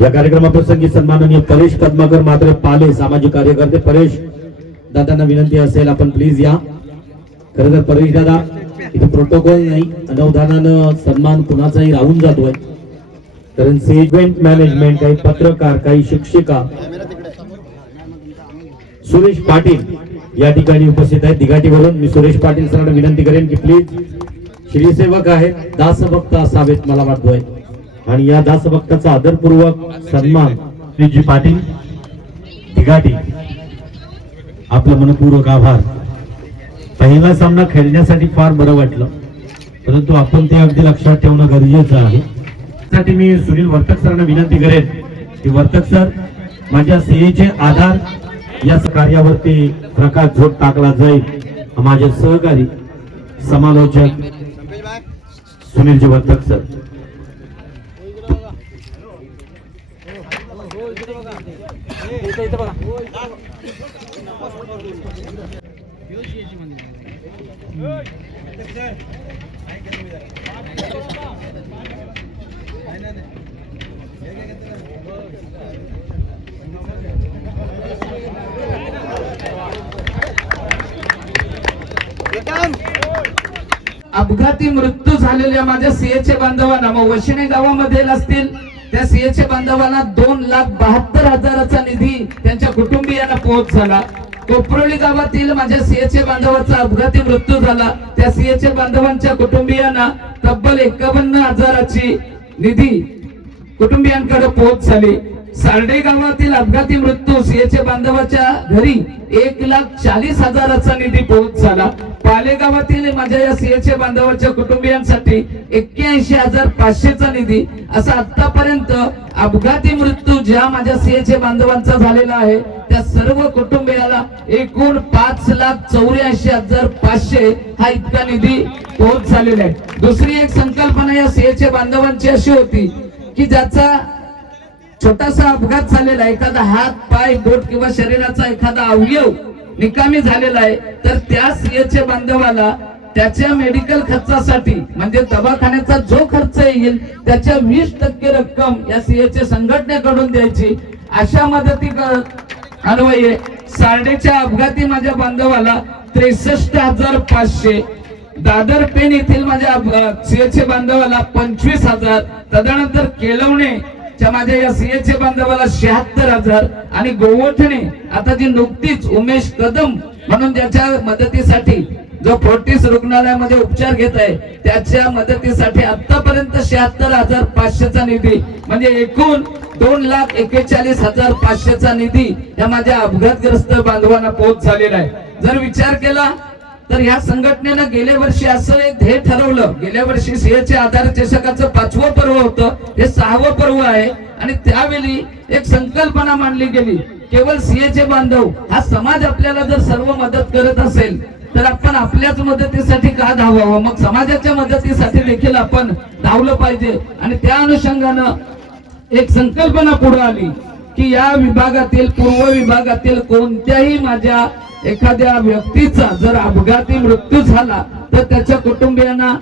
या कार्यक्रमाप्रसंगी सन्माननीय परेश पद्माकर म्हात्रे पाले सामाजिक कार्यकर्ते. परेश दादांना विनंती असेल आपण प्लीज या. खरं तर परेश दादा इथे प्रोटोकॉल नाही, अनवधानानं सन्मान कुणाचाही राहून जातोय. कारण इव्हेंट मॅनेजमेंट, काही पत्रकार, काही शिक्षिका. सुरेश पाटील या ठिकाणी उपस्थित आहेत दिघाटीवरून. मी सुरेश पाटील सरांना विनंती करेन की प्लीज श्रीसेवक आहेत, दासभक्त असावेत मला वाटतोय. आणि या दासभक्ताचा आदरपूर्वक सन्मान श्रीजी पाटील दिघाटी. आपलं मनपूर्वक आभार. पहिला सामना खेळण्यासाठी फार बरं वाटलं, परंतु आपण ते अगदी लक्षात ठेवणं गरजेचं आहे. त्यासाठी मी सुनील वर्तक सरांना विनंती करेन की वर्तक सर माझ्या सीएचे आधार या कार्यावरती प्रकाश झोत टाकला जाईल. माझे सहकारी समालोचक सुनीलजी वर्तक सर. अपघाती मृत्यू झालेल्या माझ्या सीएचे बांधवांना, मग वशिने गावामध्ये असतील त्या सीएचे बांधवांना 2,72,000चा निधी त्यांच्या कुटुंबियांना पोहोच झाला. कोपरोली गावातील माझ्या सीएचे बांधवाचा अपघाती मृत्यू झाला. त्या सीएचे बांधवांच्या कुटुंबियांना तब्बल 51,000ची निधी कुटुंबियांकडे पोहोच झाली. सार्डे गावातील अपघाती मृत्यू सीएचे बांधवाच्या घरी 1,40,000चा निधी पोहोच झाला. पाले गावातील माझ्या या सीएचे बांधवाच्या कुटुंबियांसाठी 81,500चा निधी. असा आतापर्यंत अपघाती मृत्यू ज्या माझ्या सीएचे बांधवांचा झालेला आहे त्या सर्व कुटुंबियाला एकूण 5,84,500 हा इतका निधी पोहोच झालेला आहे. दुसरी एक संकल्पना या सीएचे बांधवांची अशी होती की ज्याचा छोटासा अपघात झालेला, एखादा हात, पाय, बोट किंवा शरीराचा एखादा अवयव निकामी झालेला आहे तर त्या सीएचे बांधवाला त्याच्या मेडिकल खर्चासाठी म्हणजे दवाखान्याचा जो खर्च येईल त्याच्या 20% रक्कम या सीएचे संघटनेकडून द्यायची. अशा मदती अन्वये सार्डेच्या अपघाती माझ्या बांधवाला 63,500, दादर पेन येथील माझ्या सीएचे बांधवाला 25,000, तदनंतर केलवणेच्या माझ्या या सीएचे बांधवाला 76,000 आणि गोवठणे आता जी नुकतीच उमेश कदम म्हणून ज्याच्या मदतीसाठी जो फोर्टिस रुग्णालयामध्ये उपचार घेत आहे त्याच्या मदतीसाठी आतापर्यंत 76,500चा निधी म्हणजे एकूण 2,41,500चा निधी या माझ्या अपघातग्रस्त बांधवांना पोहोच झालेला आहे. जर विचार केला तर ह्या संघटनेनं गेल्या वर्षी असं एक ध्येय ठरवलं. गेल्या वर्षी सीएचे आधार चषकाचं 5वं पर्व होतं, हे 6वं पर्व आहे आणि त्यावेळी एक संकल्पना मांडली गेली, केवळ सीएचे बांधव हा समाज आपल्याला जर सर्व मदत करत असेल तर आपण आपल्याच मदतीसाठी का धावावं, मग समाजाच्या मदतीसाठी देखील आपण धावलं पाहिजे. आणि त्या अनुषंगानं एक संकल्पना पुढे आली की या विभागातील पूर्व विभागातील कोणत्याही माझ्या एखाद्या व्यक्तीचा जर अपघाती मृत्यू झाला तर त्याच्या कुटुंबियांना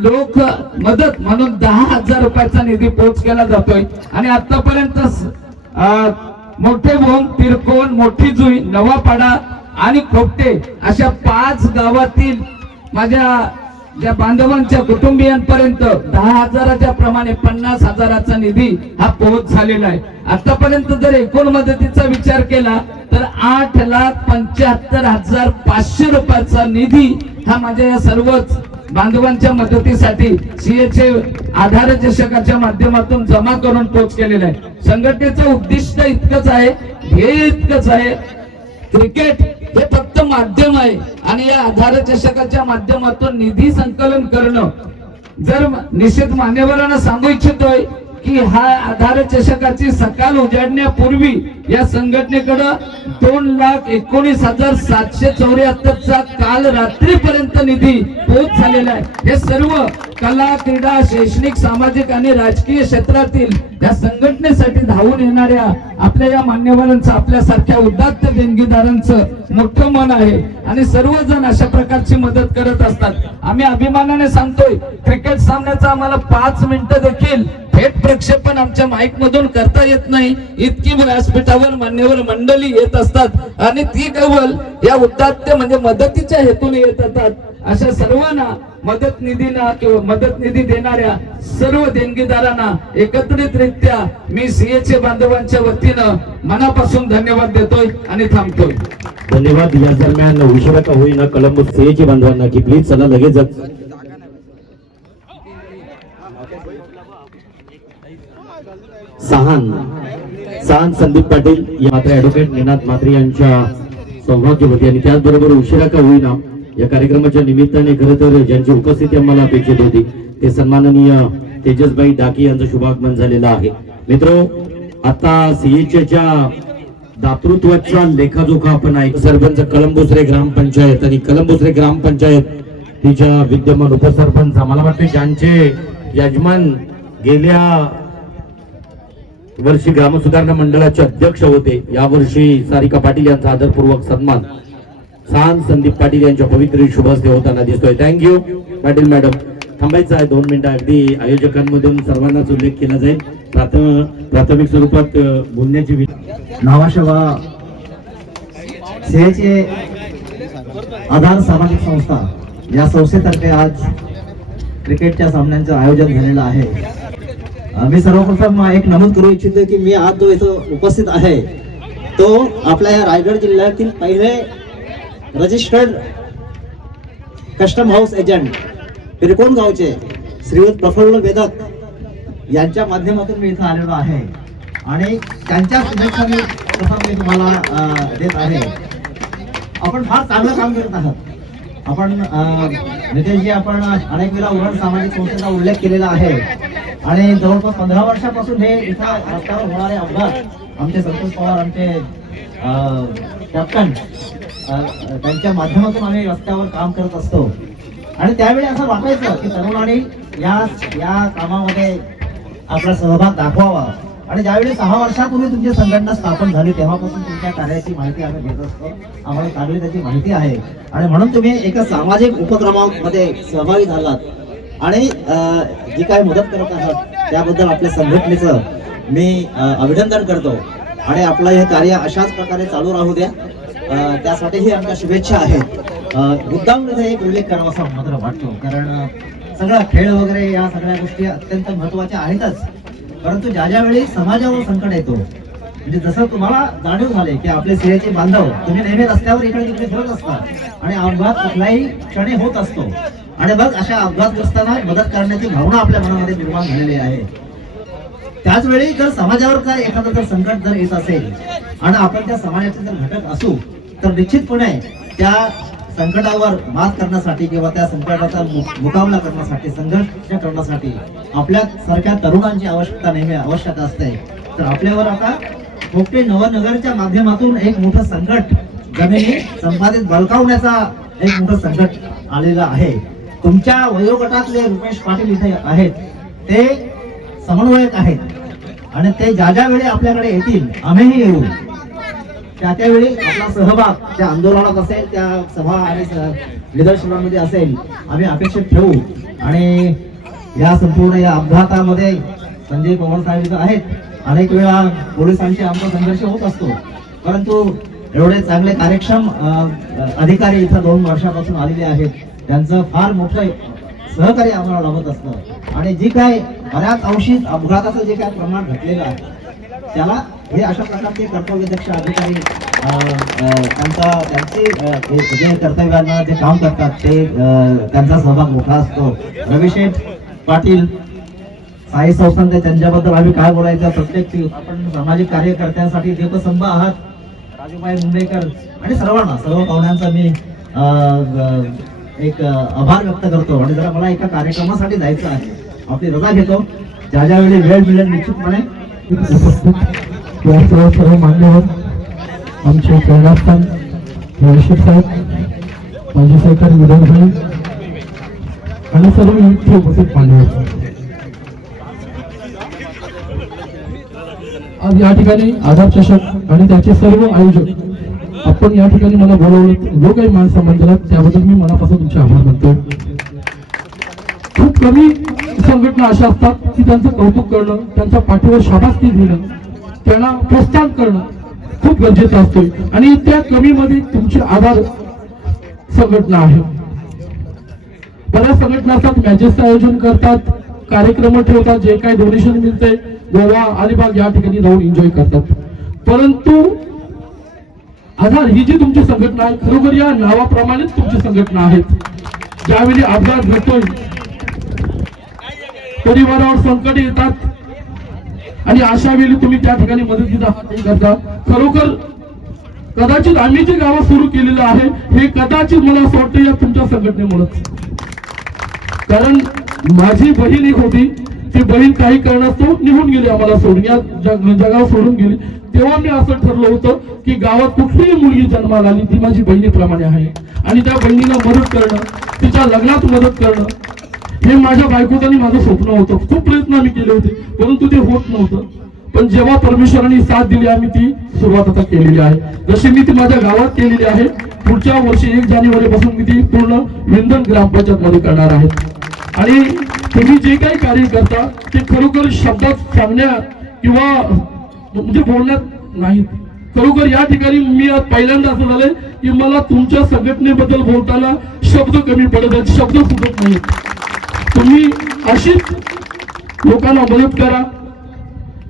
लोक मदत म्हणून 10,000 रुपयाचा निधी पोच केला जातोय. आणि आतापर्यंत मोठे भोम, तिरकोण, मोठी जुई, नवापाडा आणि खोपटे अशा 5 गावातील माझ्या ज्या बांधवांच्या कुटुंबियांपर्यंत 10,000च्या प्रमाणे 50,000चा निधी हा पोहोच झालेला आहे. आतापर्यंत जर एकूण मदतीचा विचार केला तर 8,75,500 रुपयाचा निधी हा माझ्या या सर्वच बांधवांच्या मदतीसाठी सीएचे आधार चषकाच्या माध्यमातून जमा करून पोच केलेला आहे. संघटनेचं उद्दिष्ट इतकंच आहे, ध्येय इतकंच आहे. क्रिकेट हे फक्त माध्यम आहे आणि या आधार चषकाच्या माध्यमातून निधी संकलन करणं. जर निश्चित मान्यवरांना सांगू इच्छितोय की हा आधार चषकाची सकाळ उजाडण्यापूर्वी या संघटनेकडे 2,19,774चा काल रात्रीपर्यंत निधी पोहोच झालेला आहे. हे सर्व कला, क्रीडा, शैक्षणिक, सामाजिक आणि राजकीय क्षेत्रातील या संघटनेसाठी धावून येणाऱ्या आपल्या या मान्यवरांचं, आपल्यासारख्या उदात्त देणगीदारांचं मोठं मन आहे आणि सर्वजण अशा प्रकारची मदत करत असतात. आम्ही अभिमानाने सांगतोय क्रिकेट सामन्याचा आम्हाला 5 मिनिटं देखील थेट प्रक्षेपण आमच्या माईक मधून करता येत नाही, इतकी व्यासपीठावर मान्यवर मंडळी येत असतात आणि ती केवळ या उदात्त म्हणजे मदतीच्या हेतूने येत असतात. अशा सर्वांना मदत निधी देणाऱ्या सर्व देणगीदारांना एकत्रितरित्या मी सीएचे बांधवांच्या वतीनं मनापासून धन्यवाद देतोय आणि थांबतोय. धन्यवाद. या दरम्यान उशिरा का होईना कलंब सीएचे बांधवांना की प्लीज चला लगेचच सहान संदीप पाटील या मात्र ऍडव्होकेट निनाद म्हात्रे यांच्या सौभाग्यवती आणि त्याचबरोबर उशिरा का होईना या कार्यक्रमाच्या निमित्ताने खरं तर ज्यांची उपस्थिती आम्हाला अपेक्षित होती ते सन्माननीय तेजसबाई डाकी यांचं शुभागमन झालेलं आहे. मित्रो, आता सीएच्या दातृत्वाचा लेखाजोखा आपण ऐक. सरपंच कलंबोसरे ग्रामपंचायत आणि कलंबोसरे ग्रामपंचायत तिच्या विद्यमान उपसरपंच मला वाटते ज्यांचे यजमान गेल्या वर्षी ग्रामसुधारणा मंडळाचे अध्यक्ष होते, यावर्षी सारिका पाटील यांचा आदरपूर्वक सन्मान संदीप पाटील यांच्या पवित्र शुभ हस्ते होताना दिसतोय. Thank you Patil madam. थांबायचं आहे 2 मिनिटं. अगदी आयोजकांमधून सर्वांनाच उल्लेख केला जाईल. प्राथमिक स्वरूपात बोलण्याची नावाशेवा सीएचे आधार सामाजिक संस्था या संस्थेतर्फे आज क्रिकेटच्या सामन्यांचं आयोजन झालेलं आहे. मी सर्वप्रथम एक नमूद करू इच्छितो की मी आज जो इथं उपस्थित आहे तो आपल्या या रायगड जिल्ह्यातील पहिले रजिस्टर्ड कस्टम हाऊस एजंट तिरकोण गावचे श्रीयुत प्रफुल्ल वेदक यांच्या माध्यमातून मी इथं आलेलो आहे आणि त्यांच्या शुभेच्छा मी तुम्हाला देत आहे. आपण फार चांगलं काम करत आहात. आपण नितेशजी आपण अनेक वेळा उरण सामाजिक संस्थेचा उल्लेख केलेला आहे आणि जवळपास 15 वर्षापासून हे इथं रस्त्यावर होणारे अपघात आमचे संतोष पवार आमचे कॅप्टन त्यांच्या माध्यमातून आम्ही रस्त्यावर काम करत असतो आणि त्यावेळी असं वाटायचं की तरुणांनी या कामामध्ये आपला सहभाग दाखवावा आणि ज्यावेळी 6 वर्षापूर्वी तुमची संघटना स्थापन झाली तेव्हापासून तुमच्या कार्याची माहिती आम्ही घेत असतो, आम्हाला चांगली त्याची माहिती आहे. आणि म्हणून तुम्ही एका सामाजिक उपक्रमामध्ये सहभागी झालात आणि जी काही मदत करत आहात त्याबद्दल आपल्या संघटनेचं मी अभिनंदन करतो. आणि आपलं हे कार्य अशाच प्रकारे चालू राहू द्या, त्यासाठीही आमच्या शुभेच्छा आहेत. मुद्दाम इथे एक उल्लेख करावा असा मात्र वाटतो, कारण सगळा खेळ वगैरे या सगळ्या गोष्टी अत्यंत महत्त्वाच्या आहेतच, परंतु ज्या ज्यावेळी समाजावर संकट येतो, म्हणजे जसं तुम्हाला जाणीव झाले की आपले सिंहाचे बांधव तुम्ही नेहमी रस्त्यावर इकडे तिकडे फिरत असतात आणि अपघात कुठलाही क्षणी होत असतो, आणि मग अशा अपघातग्रस्तांना मदत करण्याची भावना आपल्या मनामध्ये निर्माण झालेली आहे. त्याच वेळी जर समाजावर काय एखादं जर संकट जर येत असेल आणि आपण त्या समाजाचे जर घटक असू तर निश्चितपणे त्या संकटावर मात करण्यासाठी किंवा त्या संकटाचा मुकाबला करण्यासाठी संघर्ष करण्यासाठी आपल्या सारख्या तरुणांची आवश्यकता नेहमी आवश्यक असते. तर आपल्यावर आता कोकटे नवनगरच्या माध्यमातून एक मोठं संकट जमिनी संपादित बळकावण्याचा एक मोठं संकट आलेलं आहे. तुमच्या वयोगटातले रुपेश पाटील इथे आहेत, ते समन्वयक आहेत आणि ते ज्या ज्या वेळी आपल्याकडे येतील आम्हीही येऊ, त्या त्यावेळी आपला सहभाग त्या आंदोलनात असेल, त्या सभा आणि निदर्शनामध्ये असेल आम्ही अपेक्षित ठेवू. आणि या संपूर्ण या अपघातामध्ये संजय पवार साहेब आहेत, अनेक वेळा पोलिसांशी आमचा संघर्ष होत असतो, परंतु एवढे चांगले कार्यक्षम अधिकारी इथं 2 वर्षापासून आलेले आहेत, त्यांचं फार मोठं सहकार्य आम्हाला लाभत असतं. आणि जी काय बऱ्याच अंशी अपघाताचं जे काय प्रमाण घटलेलं आहे त्याला हे अशा प्रकारचे कर्तव्यदक्ष अधिकारी त्यांचे जे कर्तव्यांना जे काम करतात ते त्यांचा सहभाग मोठा असतो. रविशेठ पाटील साई संस्थान त्यांच्याबद्दल आम्ही काय बोलायचं, प्रत्येक आपण सामाजिक कार्यकर्त्यांसाठी देवसंभ आहात. राजूबाई मुंबईकर आणि सर्व पाहुण्यांचा मी एक आभार व्यक्त करतो. आणि जरा मला एका कार्यक्रमासाठी जायचं आहे, आपली रजा घेतो. ज्या ज्यावेळी वेळ मिळेल निश्चितपणे सर्व मान्यवर आमचे प्रेरणास्थान वैश्विक साहेब, माझे सहकारी विधानभाई आणि सर्व इथे उपस्थित मान्यवर, आज या ठिकाणी आधार चषक आणि त्याचे सर्व आयोजक आपण या ठिकाणी मला बोलवलं, जो काही मान सन्मान दिला त्याबद्दल मी मनापासून तुमचे आभार मानतो. खूप कमी संघटना अशा असतात की त्यांचं कौतुक करणं, त्यांच्या पाठीवर शाबासकी देणं, त्यांना प्रोत्साहन करणं खूप गरजेचं असतो. आणि त्या कमीमध्ये तुमची आधार संघटना आहे. बऱ्याच संघटना असतात मॅचेसचं आयोजन करतात, कार्यक्रम ठेवतात, जे काही डोनेशन मिळते गोवा अलिबाग या ठिकाणी जाऊन एन्जॉय करतात, परंतु आधार ही जी तुमची संघटना आहे खरोखर या नावाप्रमाणेच तुमची संघटना आहेत. ज्यावेळी अपघात घडतोय, परिवारावर संकट येतात आणि अशा वेळी तुम्ही त्या ठिकाणी मदतीचा हात करता. खरोखर कदाचित आम्ही जे गावात सुरू केलेलं आहे हे कदाचित मला असं वाटतं या तुमच्या संघटनेमुळेच, कारण माझी बहीण एक होती, ती बहीण काही कारणास्तव निघून गेली, आम्हाला सोडून या जगावर सोडून गेली. तेव्हा मी असं ठरलं होतं की गावात कुठलीही मुलगी जन्माला आली ती माझी बहिणीप्रमाणे आहे आणि त्या बहिणीला मदत करणं, तिच्या लग्नात मदत करणं हे माझ्या बायकोचं आणि माझं स्वप्न होतं. खूप प्रयत्न आम्ही केले होते परंतु ते होत नव्हतं. पण जेव्हा परमेश्वराने साथ दिली आम्ही ती सुरुवात आता केलेली आहे. जशी मी ती माझ्या गावात केलेली आहे, पुढच्या वर्षी 1 जानेवारीपासून मी ती पूर्ण विंधन ग्रामपंचायत मध्ये करणार आहे. आणि तुम्ही जे काही कार्य करता ते खरोखर शब्दात सांगण्या किंवा म्हणजे बोलण्यात नाही. खरोखर या ठिकाणी मी आज पहिल्यांदा असं झालंय की मला तुमच्या संघटनेबद्दल बोलताना शब्द कमी पडत आहेत, शब्द फुटत नाहीत. तुम्ही अशीच लोकांना मदत करा,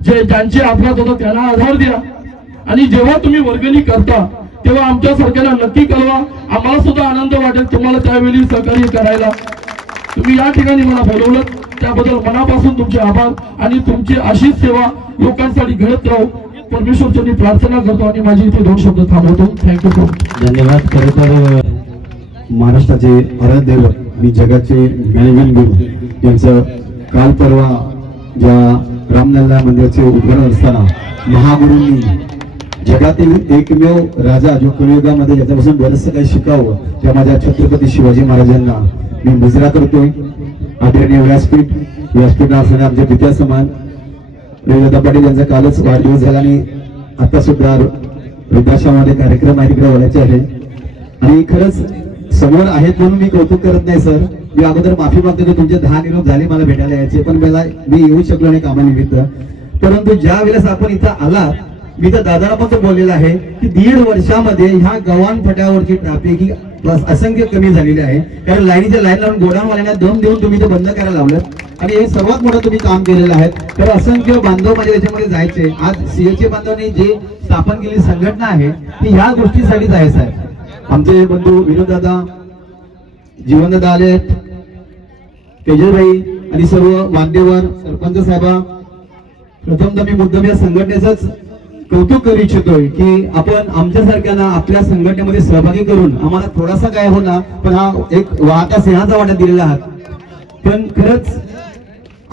जे ज्यांचे अपघात होतात त्यांना आधार द्या आणि जेव्हा तुम्ही वर्गणी करता तेव्हा आमच्या सारख्याला नक्की कळवा. आम्हाला सुद्धा आनंद वाटेल तुम्हाला त्यावेळी सहकार्य करायला. तुम्ही या ठिकाणी मला बोलवलं त्याबद्दल मनापासून तुमचे आभार आणि तुमची अशीच सेवा लोकांसाठी घडत राहू परमेश्वरची प्रार्थना करतो आणि माझे इथे 2 शब्द थांबवतो. Thank you so much. धन्यवाद. खरं तर महाराष्ट्राचे आराध्यदैवत मी जगाचे मॅनेजमेंट गुरु यांचं काल परवा ज्या रामलल्ला मंदिराचे उद्घाटन असताना महागुरूंनी जगातील एकमेव राजा जो कलियुगामध्ये ज्याच्यापासून बरंचसं काही शिकावं त्या माझ्या छत्रपती शिवाजी महाराजांना मी मुजरा करतोय. आदरणीय व्यासपीठ असताना आमच्या पित्या समान विनोदा पाटील यांचा कालच वाढदिवस झाला आणि आता सुद्धा वृद्धाश्रमामध्ये कार्यक्रम आहे तिकडे बोलायचे आहे. आणि खरंच समोर आहेत म्हणून मी कौतुक करत नाही सर. मी अगोदर माफी मागतो की तुमचे 10 निरोप झाले मला भेटायला यायचे, पण मी येऊ शकलो नाही कामानिमित्त. परंतु ज्या वेळेस आपण इथं आला, मी तर दादाला पण बोललेलं आहे की 1.5 वर्षामध्ये ह्या गव्हाण फट्यावरची ट्रॅफिक ही असंख्य कमी झालेली आहे. कारण लाईनीच्या लाईन लावून गोडाऊनवाल्यांना दम देऊन तुम्ही ते बंद करायला लावलं आणि हे सर्वात मोठं तुम्ही काम केलेलं आहे. तर असंख्य बांधव माझ्या याच्यामध्ये जायचे. आज सीएचे बांधवांनी जे स्थापन केलेली संघटना आहे ती ह्या गोष्टीसाठीच आहे साहेब. आमचे बंधू विनोददादा, जीवनदादा आले, तेजलभाई आणि सर्व मान्यवर सरपंच साहेबा, प्रथमतः मी मुद्दाम या संघटनेचंच कौतुक करू इच्छितोय की आपण आमच्यासारख्यांना आपल्या संघटनेमध्ये सहभागी करून आम्हाला थोडासा काय होणार पण हा एक वाहता सिंहाचा वाटा दिलेला आहात. पण खरंच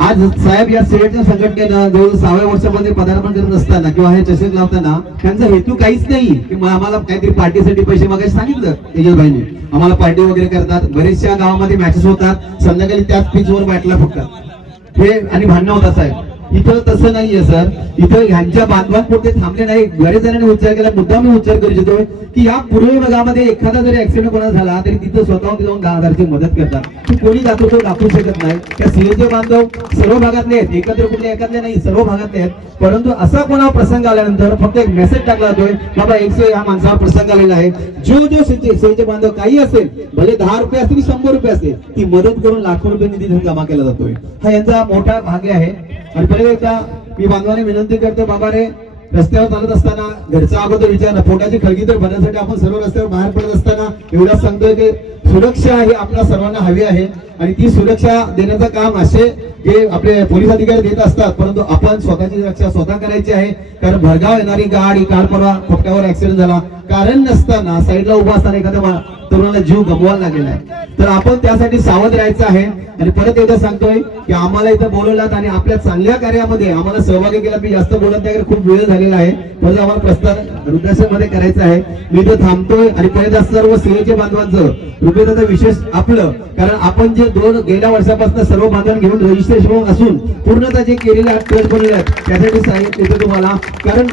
आज साहेब या सिलेटच्या संघटनेनं जवळ 6व्या वर्षामध्ये पदार्पण करत असताना किंवा हे चषक लावताना त्यांचा हेतू काहीच नाही की आम्हाला काहीतरी पार्टीसाठी पैसे मागायला सांगितलं. तेजलभाईने आम्हाला पार्टी वगैरे करतात, बरेचशा गावामध्ये मॅचेस होतात, संध्याकाळी त्याच पिचवर बॅटला फुटतात हे आणि भांडणं होतात साहेब. इथं तसं नाहीये सर. इथं ह्यांच्या बांधवांपुरते थांबले नाही. बरेच जणांनी उच्चार केला, मुद्दा मी उच्चार करू इच्छितोय की या पूर्व भागामध्ये एखादा जरी ऍक्सिडेंट कोणाचा झाला तरी तिथं स्वतःहून जाऊन 10,000ची मदत करतात. ती कोणी जातो तो दाखवू शकत नाही. त्या सीएचे बांधव सर्व भागातले आहेत, एकत्र कुठल्या एकातले नाही, सर्व भागातले आहेत. परंतु असा कोणा प्रसंग आल्यानंतर फक्त एक मेसेज टाकला जातोय बाबा 100 या माणसावर प्रसंग आलेला आहे. जो सीएचे बांधव काही असेल, भले 10 रुपये असतील 100 रुपये असतील, ती मदत करून लाखो रुपये निधी जमा केला जातोय. हा यांचा मोठा भाग्य आहे. आणि पहिले एकदा मी बांधवाने विनंती करतो, बाबा रे रस्त्यावर चालत असताना घरचा अगोदर विचार, पोटाची खळगी तर भरण्यासाठी आपण सर्व रस्त्यावर बाहेर पडत असताना एवढा सांगतोय की सुरक्षा ही आपल्या सर्वांना हवी आहे. आणि ती सुरक्षा देण्याचं काम असे जे आपले पोलीस अधिकारी देत असतात, परंतु आपण स्वतःची रक्षा स्वतः करायची आहे. कारण भरगाव येणारी गाडी काल परवा फटक्यावर ऍक्सिडेंट झाला, कारण नसताना साईडला उभा असताना एखाद्या तरुणाला जीव गमवायला लागलेला आहे. तर आपण त्यासाठी सावध राहायचं आहे. आणि परत एकदा सांगतोय की आम्हाला इथं बोलवलात आणि आपल्या चांगल्या कार्यामध्ये आम्हाला सहभागी केला. मी जास्त बोलत नाही, खूप वेळ झालेला आहे. परत आम्हाला प्रस्ताव वृद्धाश्रममध्ये करायचं आहे. मी इथं थांबतोय आणि पहिल्यांदा सर्व सीएचे बांधवांचं रुपयाचं विशेष आपलं, कारण आपण जे गेल्या वर्षापासून सर्व बांधवांना घेऊन रजिस्ट्रेशन असून पूर्णतः जे केलेले ट्रस्ट बनवले आहेत त्यासाठी सांगितलं तुम्हाला, कारण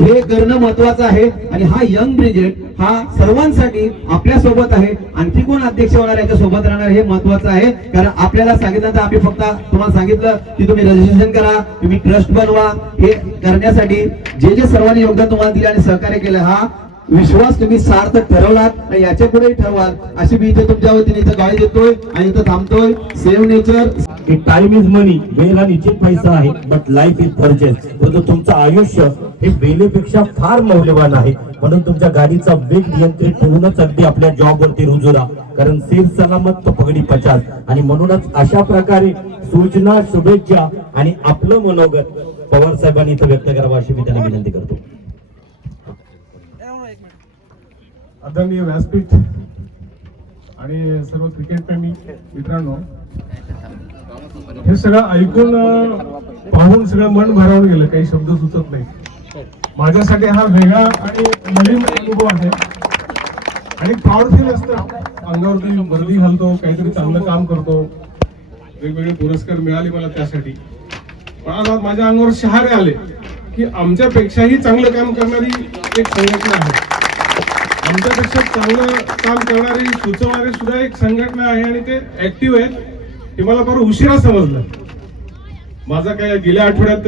हे करणं महत्वाचं आहे. आणि हा यंग ब्रिगेड हा सर्वांसाठी आपल्या सोबत आहे. आणखी कोण अध्यक्ष होणार याच्या सोबत राहणार हे महत्वाचं आहे. कारण आपल्याला सांगितलं तर आम्ही फक्त तुम्हाला सांगितलं की तुम्ही रजिस्ट्रेशन करा, तुम्ही ट्रस्ट बनवा. हे करण्यासाठी जे जे सर्वांनी योगदान तुम्हाला दिले आणि सहकार्य केलं, हा विश्वास तुम्ही सार्थ ठरवलात आणि याच्या पुढेही ठरवाल अशी मी इथे तुमच्या वतीने इथं गाडी देतोय आणि इथं थांबतोय. Save nature. Time is money, वेळ हा निश्चित पैसा आहे, बट लाईफ इज पर्चेस. परंतु तुमचं आयुष्य हे वेळेपेक्षा फार मौल्यवान आहे. म्हणून तुमच्या गाडीचा वेग नियंत्रित ठेवूनच अगदी आपल्या जॉब वरती रुजू राहा, कारण सेफ सलामत तो पगडी 50. आणि म्हणूनच अशा प्रकारे सूचना, शुभेच्छा आणि आपलं मनोगत पवार साहेबांनी इथं व्यक्त करावं अशी मी त्यांना विनंती करतो. आदरणीय व्यासपीठ आणि सर्व क्रिकेट प्रेमी मित्रांनो, हे सगळं ऐकून पाहून सगळं मन भारावून गेलं, काही शब्द सुचत नाही. माझ्यासाठी हा वेगळा आणि नवीन अनुभव आहे आणि प्राऊड फील असतं. अंगावरती वर्दी घालतो, काहीतरी चांगलं काम करतो, वेगवेगळे पुरस्कार मिळाले मला त्यासाठी. पण आज माझ्या अंगावर शहारे आले की आमच्यापेक्षाही चांगलं काम करणारी एक संघटना आहे, आमच्यापेक्षा चांगलं काम करणारी सुचवणारी सुद्धा एक संघटना आहे आणि ते ऍक्टिव्ह आहेत. हे मला फार उशिरा समजलं. माझा काय गेल्या आठवड्यात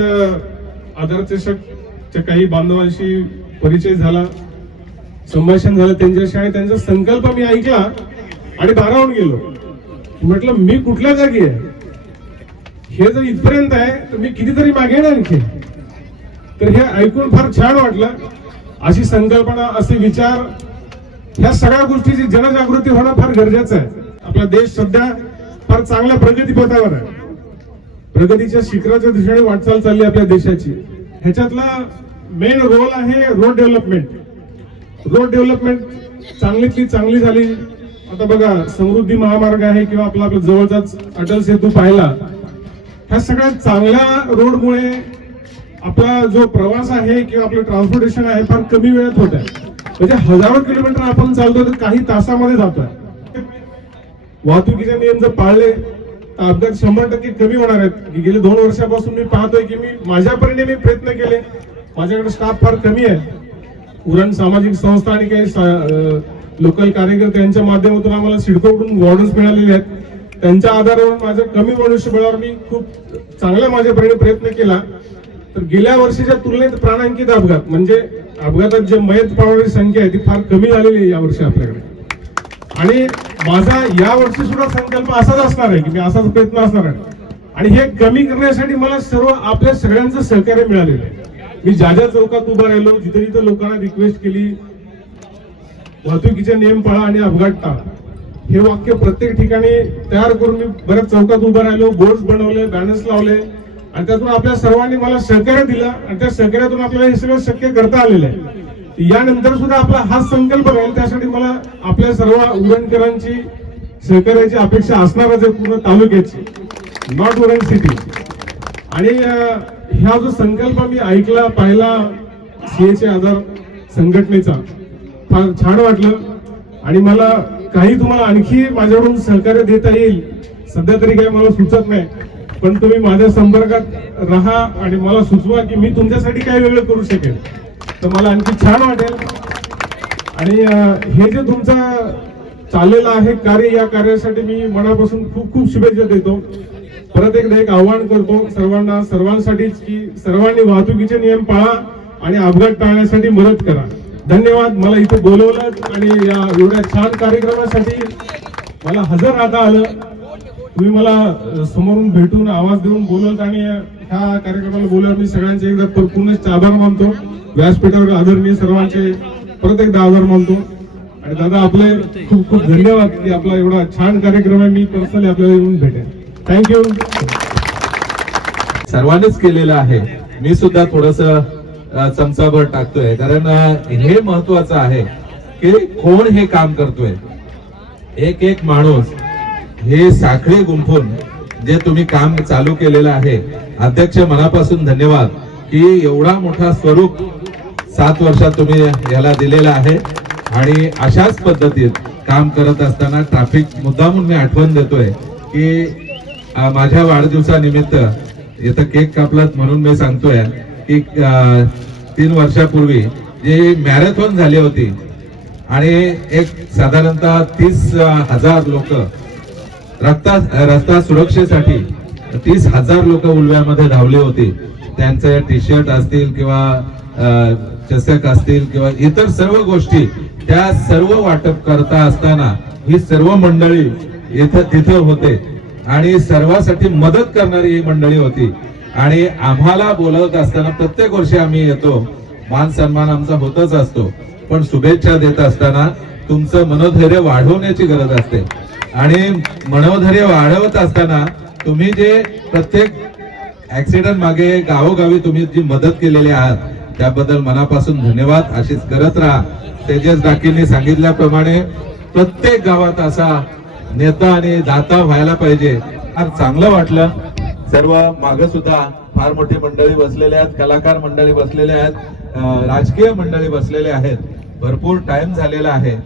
आधार चषकच्या काही बांधवांशी परिचय झाला, संभाषण झालं त्यांच्याशी आणि त्यांचा संकल्प मी ऐकला आणि भारावून गेलो. म्हटलं मी कुठल्या जागी आहे, हे जर इथपर्यंत आहे तर मी कितीतरी मागेन आणखी. तर हे ऐकून फार छान वाटलं. अशी संकल्पना, असे विचार, ह्या सगळ्या गोष्टीची जनजागृती होणं फार गरजेचं आहे. आपला देश सध्या फार चांगल्या प्रगतीपथावर आहे. प्रगतीच्या शिखराच्या दिशेने वाटचाल चालली आपल्या देशाची. ह्याच्यातला मेन रोल आहे रोड डेव्हलपमेंट. रोड डेव्हलपमेंट चांगलीतली चांगली झाली. आता बघा, समृद्धी महामार्ग आहे किंवा आपला जवळचाच अटल सेतू पाहिला. ह्या सगळ्या चांगल्या रोडमुळे आपला जो प्रवास आहे किंवा आपलं ट्रान्सपोर्टेशन आहे फार कमी वेळात होत आहे. म्हणजे हजारो किलोमीटर आपण चालतो तर काही तासामध्ये जातोय. वाहतुकीचे नियम जर पाळले अपघात 100% कमी होणार आहेत. गेले 2 वर्षापासून मी पाहतोय की मी माझ्या परीने मी प्रयत्न केले. माझ्याकडे स्टाफ फार कमी आहे. उरण सामाजिक संस्था आणि काही लोकल कार्यकर्ते यांच्या माध्यमातून आम्हाला सिडकोकडून वॉर्डन्स मिळालेले आहेत. त्यांच्या आधारावर माझं कमी मनुष्यबळावर मी खूप चांगल्या माझ्या परीने प्रयत्न केला. तर गेल्या वर्षीच्या तुलनेत प्राणांकित अपघात म्हणजे अपघातात जे मयत पावणारी संख्या आहे ती फार कमी झालेली आहे यावर्षी आपल्याकडे. आणि माझा या वर्षी सुद्धा संकल्प असाच असणार आहे की मी असाच प्रयत्न असणार आहे. आणि हे कमी करण्यासाठी मला आपल्या सगळ्यांचं सहकार्य मिळालेलं आहे. मी ज्या चौकात उभा राहिलो, जिथे जिथे लोकांना रिक्वेस्ट केली वाहतुकीचे नियम पाळा आणि अपघात टाळा, हे वाक्य प्रत्येक ठिकाणी तयार करून मी बऱ्याच चौकात उभा राहिलो, बोर्ड बनवले, बॅनर्स लावले आणि त्यातून आपल्या सर्वांनी मला सहकार्य दिलं आणि त्या सहकार्यातून आपल्याला हे सगळं शक्य करता आलेलं आहे. यानंतर सुद्धा आपला हाच संकल्प राहील. त्यासाठी मला आपल्या सर्व उरणकरांची सहकार्याची अपेक्षा असणारच आहे, पूर्ण तालुक्याची, नॉट उरण सिटी. आणि ह्या जो संकल्प मी ऐकला पाहिला सीएचे आधार संघटनेचा, फार छान वाटलं. आणि मला काही तुम्हाला आणखी माझ्याकडून सहकार्य देता येईल सध्या तरी काही मला सुचत नाही, पण तुम्ही माझ्या संपर्कात राहा आणि मला सुचवा की मी तुमच्यासाठी काय वेगळं करू शकेल, तर मला आणखी छान वाटेल. आणि हे जे तुमचं चाललेलं आहे कार्य, या कार्यासाठी मी मनापासून खूप खूप शुभेच्छा देतो. परत एकदा एक आव्हान करतो सर्वांसाठीच की सर्वांनी वाहतुकीचे नियम पाळा आणि अपघात टाळण्यासाठी मदत करा. धन्यवाद. मला इथे बोलवलं आणि या एवढ्या छान कार्यक्रमासाठी मला हजर राहता आलं. तुम्ही मला समोरून भेटून आवाज देऊन बोलवत आणि ह्या कार्यक्रमाला बोलवलं. मी सगळ्यांचे एकदा पूर्णच आभार मानतो. व्यासपीठावर आदरणीय सर्वांचे परत एकदा आभार मानतो. आणि दादा आपले खूप खूप धन्यवाद की आपला एवढा छान कार्यक्रम आहे. मी पर्सनली आपल्याला येऊन भेटेन. थँक्यू. सर्वांनीच केलेलं आहे. मी सुद्धा थोडस चमचाभर टाकतोय, कारण हे महत्वाचं आहे की कोण हे काम करतोय. एक एक माणूस हे साखळी गुंफून जे तुम्ही काम चालू केलेलं आहे. अध्यक्ष मनापासून धन्यवाद की एवढा मोठा स्वरूप 7 वर्षात तुम्ही याला दिलेला आहे. आणि अशाच पद्धतीत काम करत असताना ट्रॅफिक मुद्दामून मी आठवण देतोय की माझ्या वाढदिवसानिमित्त इथं केक कापलात म्हणून मी सांगतोय की 3 वर्षापूर्वी जी मॅरेथॉन झाली होती आणि एक साधारणतः 30,000 लोक रस्ता सुरक्षेसाठी 30,000 लोक उलव्यामध्ये धावले होते. त्यांचे टी शर्ट असतील किंवा चषक असतील किंवा इतर सर्व गोष्टी, त्या सर्व वाटप करता असताना ही सर्व मंडळी तिथे होते आणि सर्वांसाठी मदत करणारी ही मंडळी होती. आणि आम्हाला बोलवत असताना प्रत्येक वर्षी आम्ही येतो, मान सन्मान आमचा होतच असतो, पण शुभेच्छा देत असताना तुमचं मनोधैर्य वाढवण्याची गरज असते. आणि मनोधैर्य वाढवत असताना तुम्ही जे प्रत्येक ऍक्सिडेंट मागे गावोगावी तुम्ही जी मदत केलेली आहात त्याबद्दल मनापासून धन्यवाद. अशीच करत राहा. तेजस डाकींनी सांगितल्याप्रमाणे प्रत्येक गावात असा नेता आणि दाता व्हायला पाहिजे. फार चांगलं वाटलं. सर्व मागे सुद्धा फार मोठी मंडळी बसलेले आहेत, कलाकार मंडळी बसलेले आहेत, राजकीय मंडळी बसलेले आहेत. भरपूर टाइम झालेला आहे.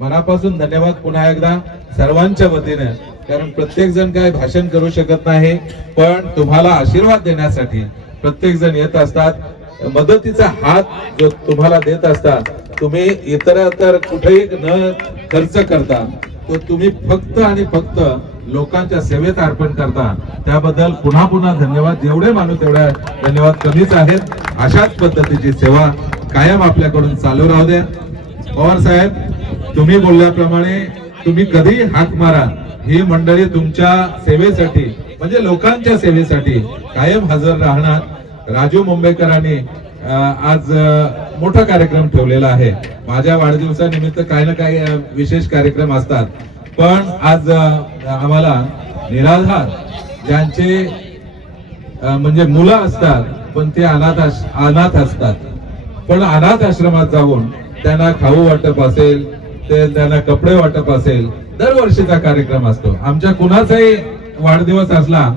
मनापासून धन्यवाद पुन्हा एकदा सर्वांच्या वतीने, कारण प्रत्येक जण काय भाषण करू शकत नाही, पण तुम्हाला आशीर्वाद देण्यासाठी प्रत्येक जण येत असतात. मदतीचा हात जो तुम्हाला देत असतात, तुम्ही इतरत्र कुठेही न खर्च करता, तो तुम्ही फक्त आणि फक्त लोकांच्या सेवेत अर्पण करता. त्याबद्दल पुन्हा पुन्हा धन्यवाद. जेवढे मानू तेवढे धन्यवाद कमीच आहेत. अशाच पद्धतीची सेवा कायम आपल्याकडून चालू राहू द्या. पवार साहेब, तुम्ही बोलल्याप्रमाणे तुम्ही कधीही हाक मारा, ही मंडळी तुमच्या सेवेसाठी म्हणजे लोकांच्या सेवेसाठी कायम हजर राहणार. राजू मुंबईकरांनी आज मोठा कार्यक्रम ठेवलेला आहे. माझ्या वाढदिवसानिमित्त काही ना काही विशेष कार्यक्रम असतात, पण आज आम्हाला निराधार ज्यांचे म्हणजे मुलं असतात पण ते अनाथ असतात, पण अनाथ आश्रमात जाऊन त्यांना खाऊ वाटप असेल, त्यांना कपडे वाटप असेल, दरवर्षीचा कार्यक्रम असतो. आमच्या कुणाचाही वाढदिवस असला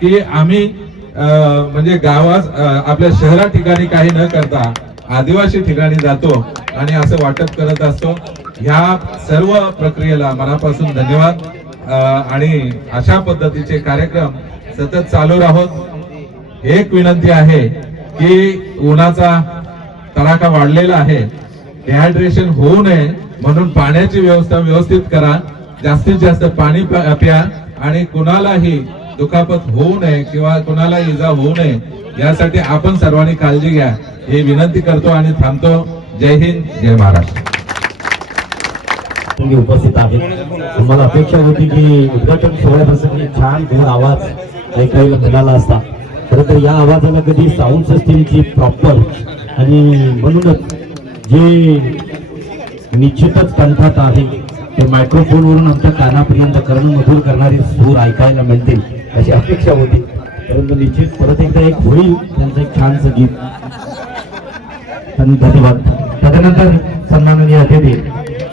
की आम्ही म्हणजे गावात आपल्या शहरा ठिकाणी काही न करता आदिवासी ठिकाणी जातो आणि असं वाटप करत असतो. ह्या सर्व प्रक्रियेला मनापासून धन्यवाद. आणि अशा पद्धतीचे कार्यक्रम सतत चालू राहोत. एक विनंती आहे की उन्हाचा तडाखा वाढलेला आहे, डिहायड्रेशन होऊ नये म्हणून पाण्याची व्यवस्था व्यवस्थित करा, जास्तीत जास्त पाणी प्या आणि कुणालाही दुखापत होऊ नये किंवा कुणाला इजा होऊ नये यासाठी आपण सर्वांनी काळजी घ्या हे विनंती करतो आणि थांबतो. जय हिंद, जय महाराष्ट्र. तुम्ही उपस्थित आहेत. तुम्हाला अपेक्षा होती की उद्घाटन सोहळ्यापासून छान गोड आवाज ऐकायला मिळाला असता. खरं तर या आवाजाला कधी साऊंड सिस्टीमची प्रॉपर आणि म्हणूनच जे निश्चितच कंठात आहे ते मायक्रोफोनवरून आमच्या कानापर्यंत कर्णमधुर करणारी सूर ऐकायला मिळतील अशी अपेक्षा होती. परंतु निश्चित परत एकदा एक होईल त्यांचं एक छानसं गीत. धन्यवाद. तदनंतर सन्माननीय अतिथी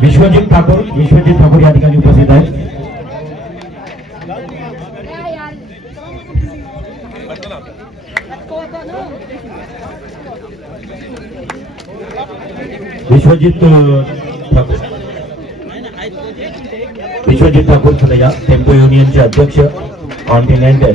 विश्वजित ठाकूर या ठिकाणी उपस्थित आहेत. विश्वजित ठाकूर खलया टेम्पो युनियनचे अध्यक्ष कॉन्टिनेंटल.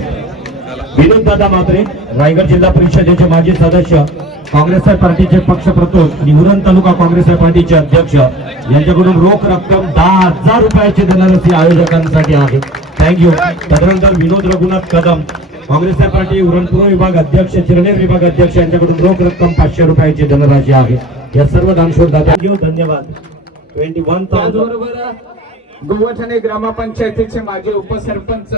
विनोद दादा म्हात्रे रायगड जिल्हा परिषदेचे माजी सदस्य, काँग्रेस पार्टीचे पक्षप्रतोद आणि उरण तालुका काँग्रेस पार्टीचे अध्यक्ष यांच्याकडून रोख रक्कम 10,000 रुपयाची धनराशी आयोजकांसाठी आहे. थँक्यू. तदनंतर विनोद रघुनाथ कदम काँग्रेस पार्टी उरण पूर्व विभाग अध्यक्ष, चिरनेर विभाग अध्यक्ष यांच्याकडून रोख रक्कम 500 रुपयाची धनराशी आहे. या सर्व दानशूर दात्यांना धन्यवाद. 21,000. त्याचबरोबर गोवठणे ग्रामपंचायतीचे माजी उपसरपंच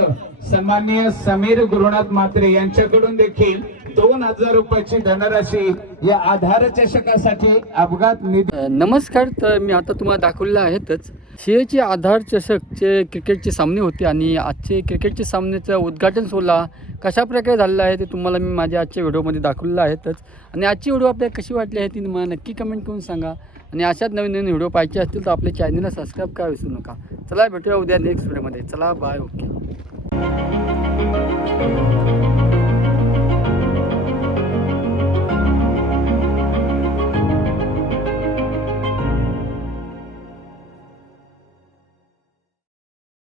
सन्माननीय समीर गुरुनाथ म्हात्रे यांच्याकडून देखील 2,000 रुपयाची धनराशी या आधार चषकासाठी अपघात निधी. नमस्कार. तर मी आता तुम्हाला दाखवलेलं आहेतच सीएचे आधार चषकचे क्रिकेटचे सामने होते आणि आजचे क्रिकेटचे सामन्याचं उद्घाटन सोहळा कशा प्रकारे झालेला आहे ते तुम्हाला मी माझ्या आजच्या व्हिडिओमध्ये दाखवलेलं आहेतच. आणि आजची व्हिडिओ आपल्याला कशी वाटली आहे ती तुम्हाला नक्की कमेंट करून सांगा. आणि अशाच नवीन नवीन व्हिडिओ पाहिजे असतील तर आपल्या चॅनलला सबस्क्राईब करा विसरू नका. चला भेटूया उद्या नेक्स्ट व्हिडिओमध्ये. चला बाय. ओके.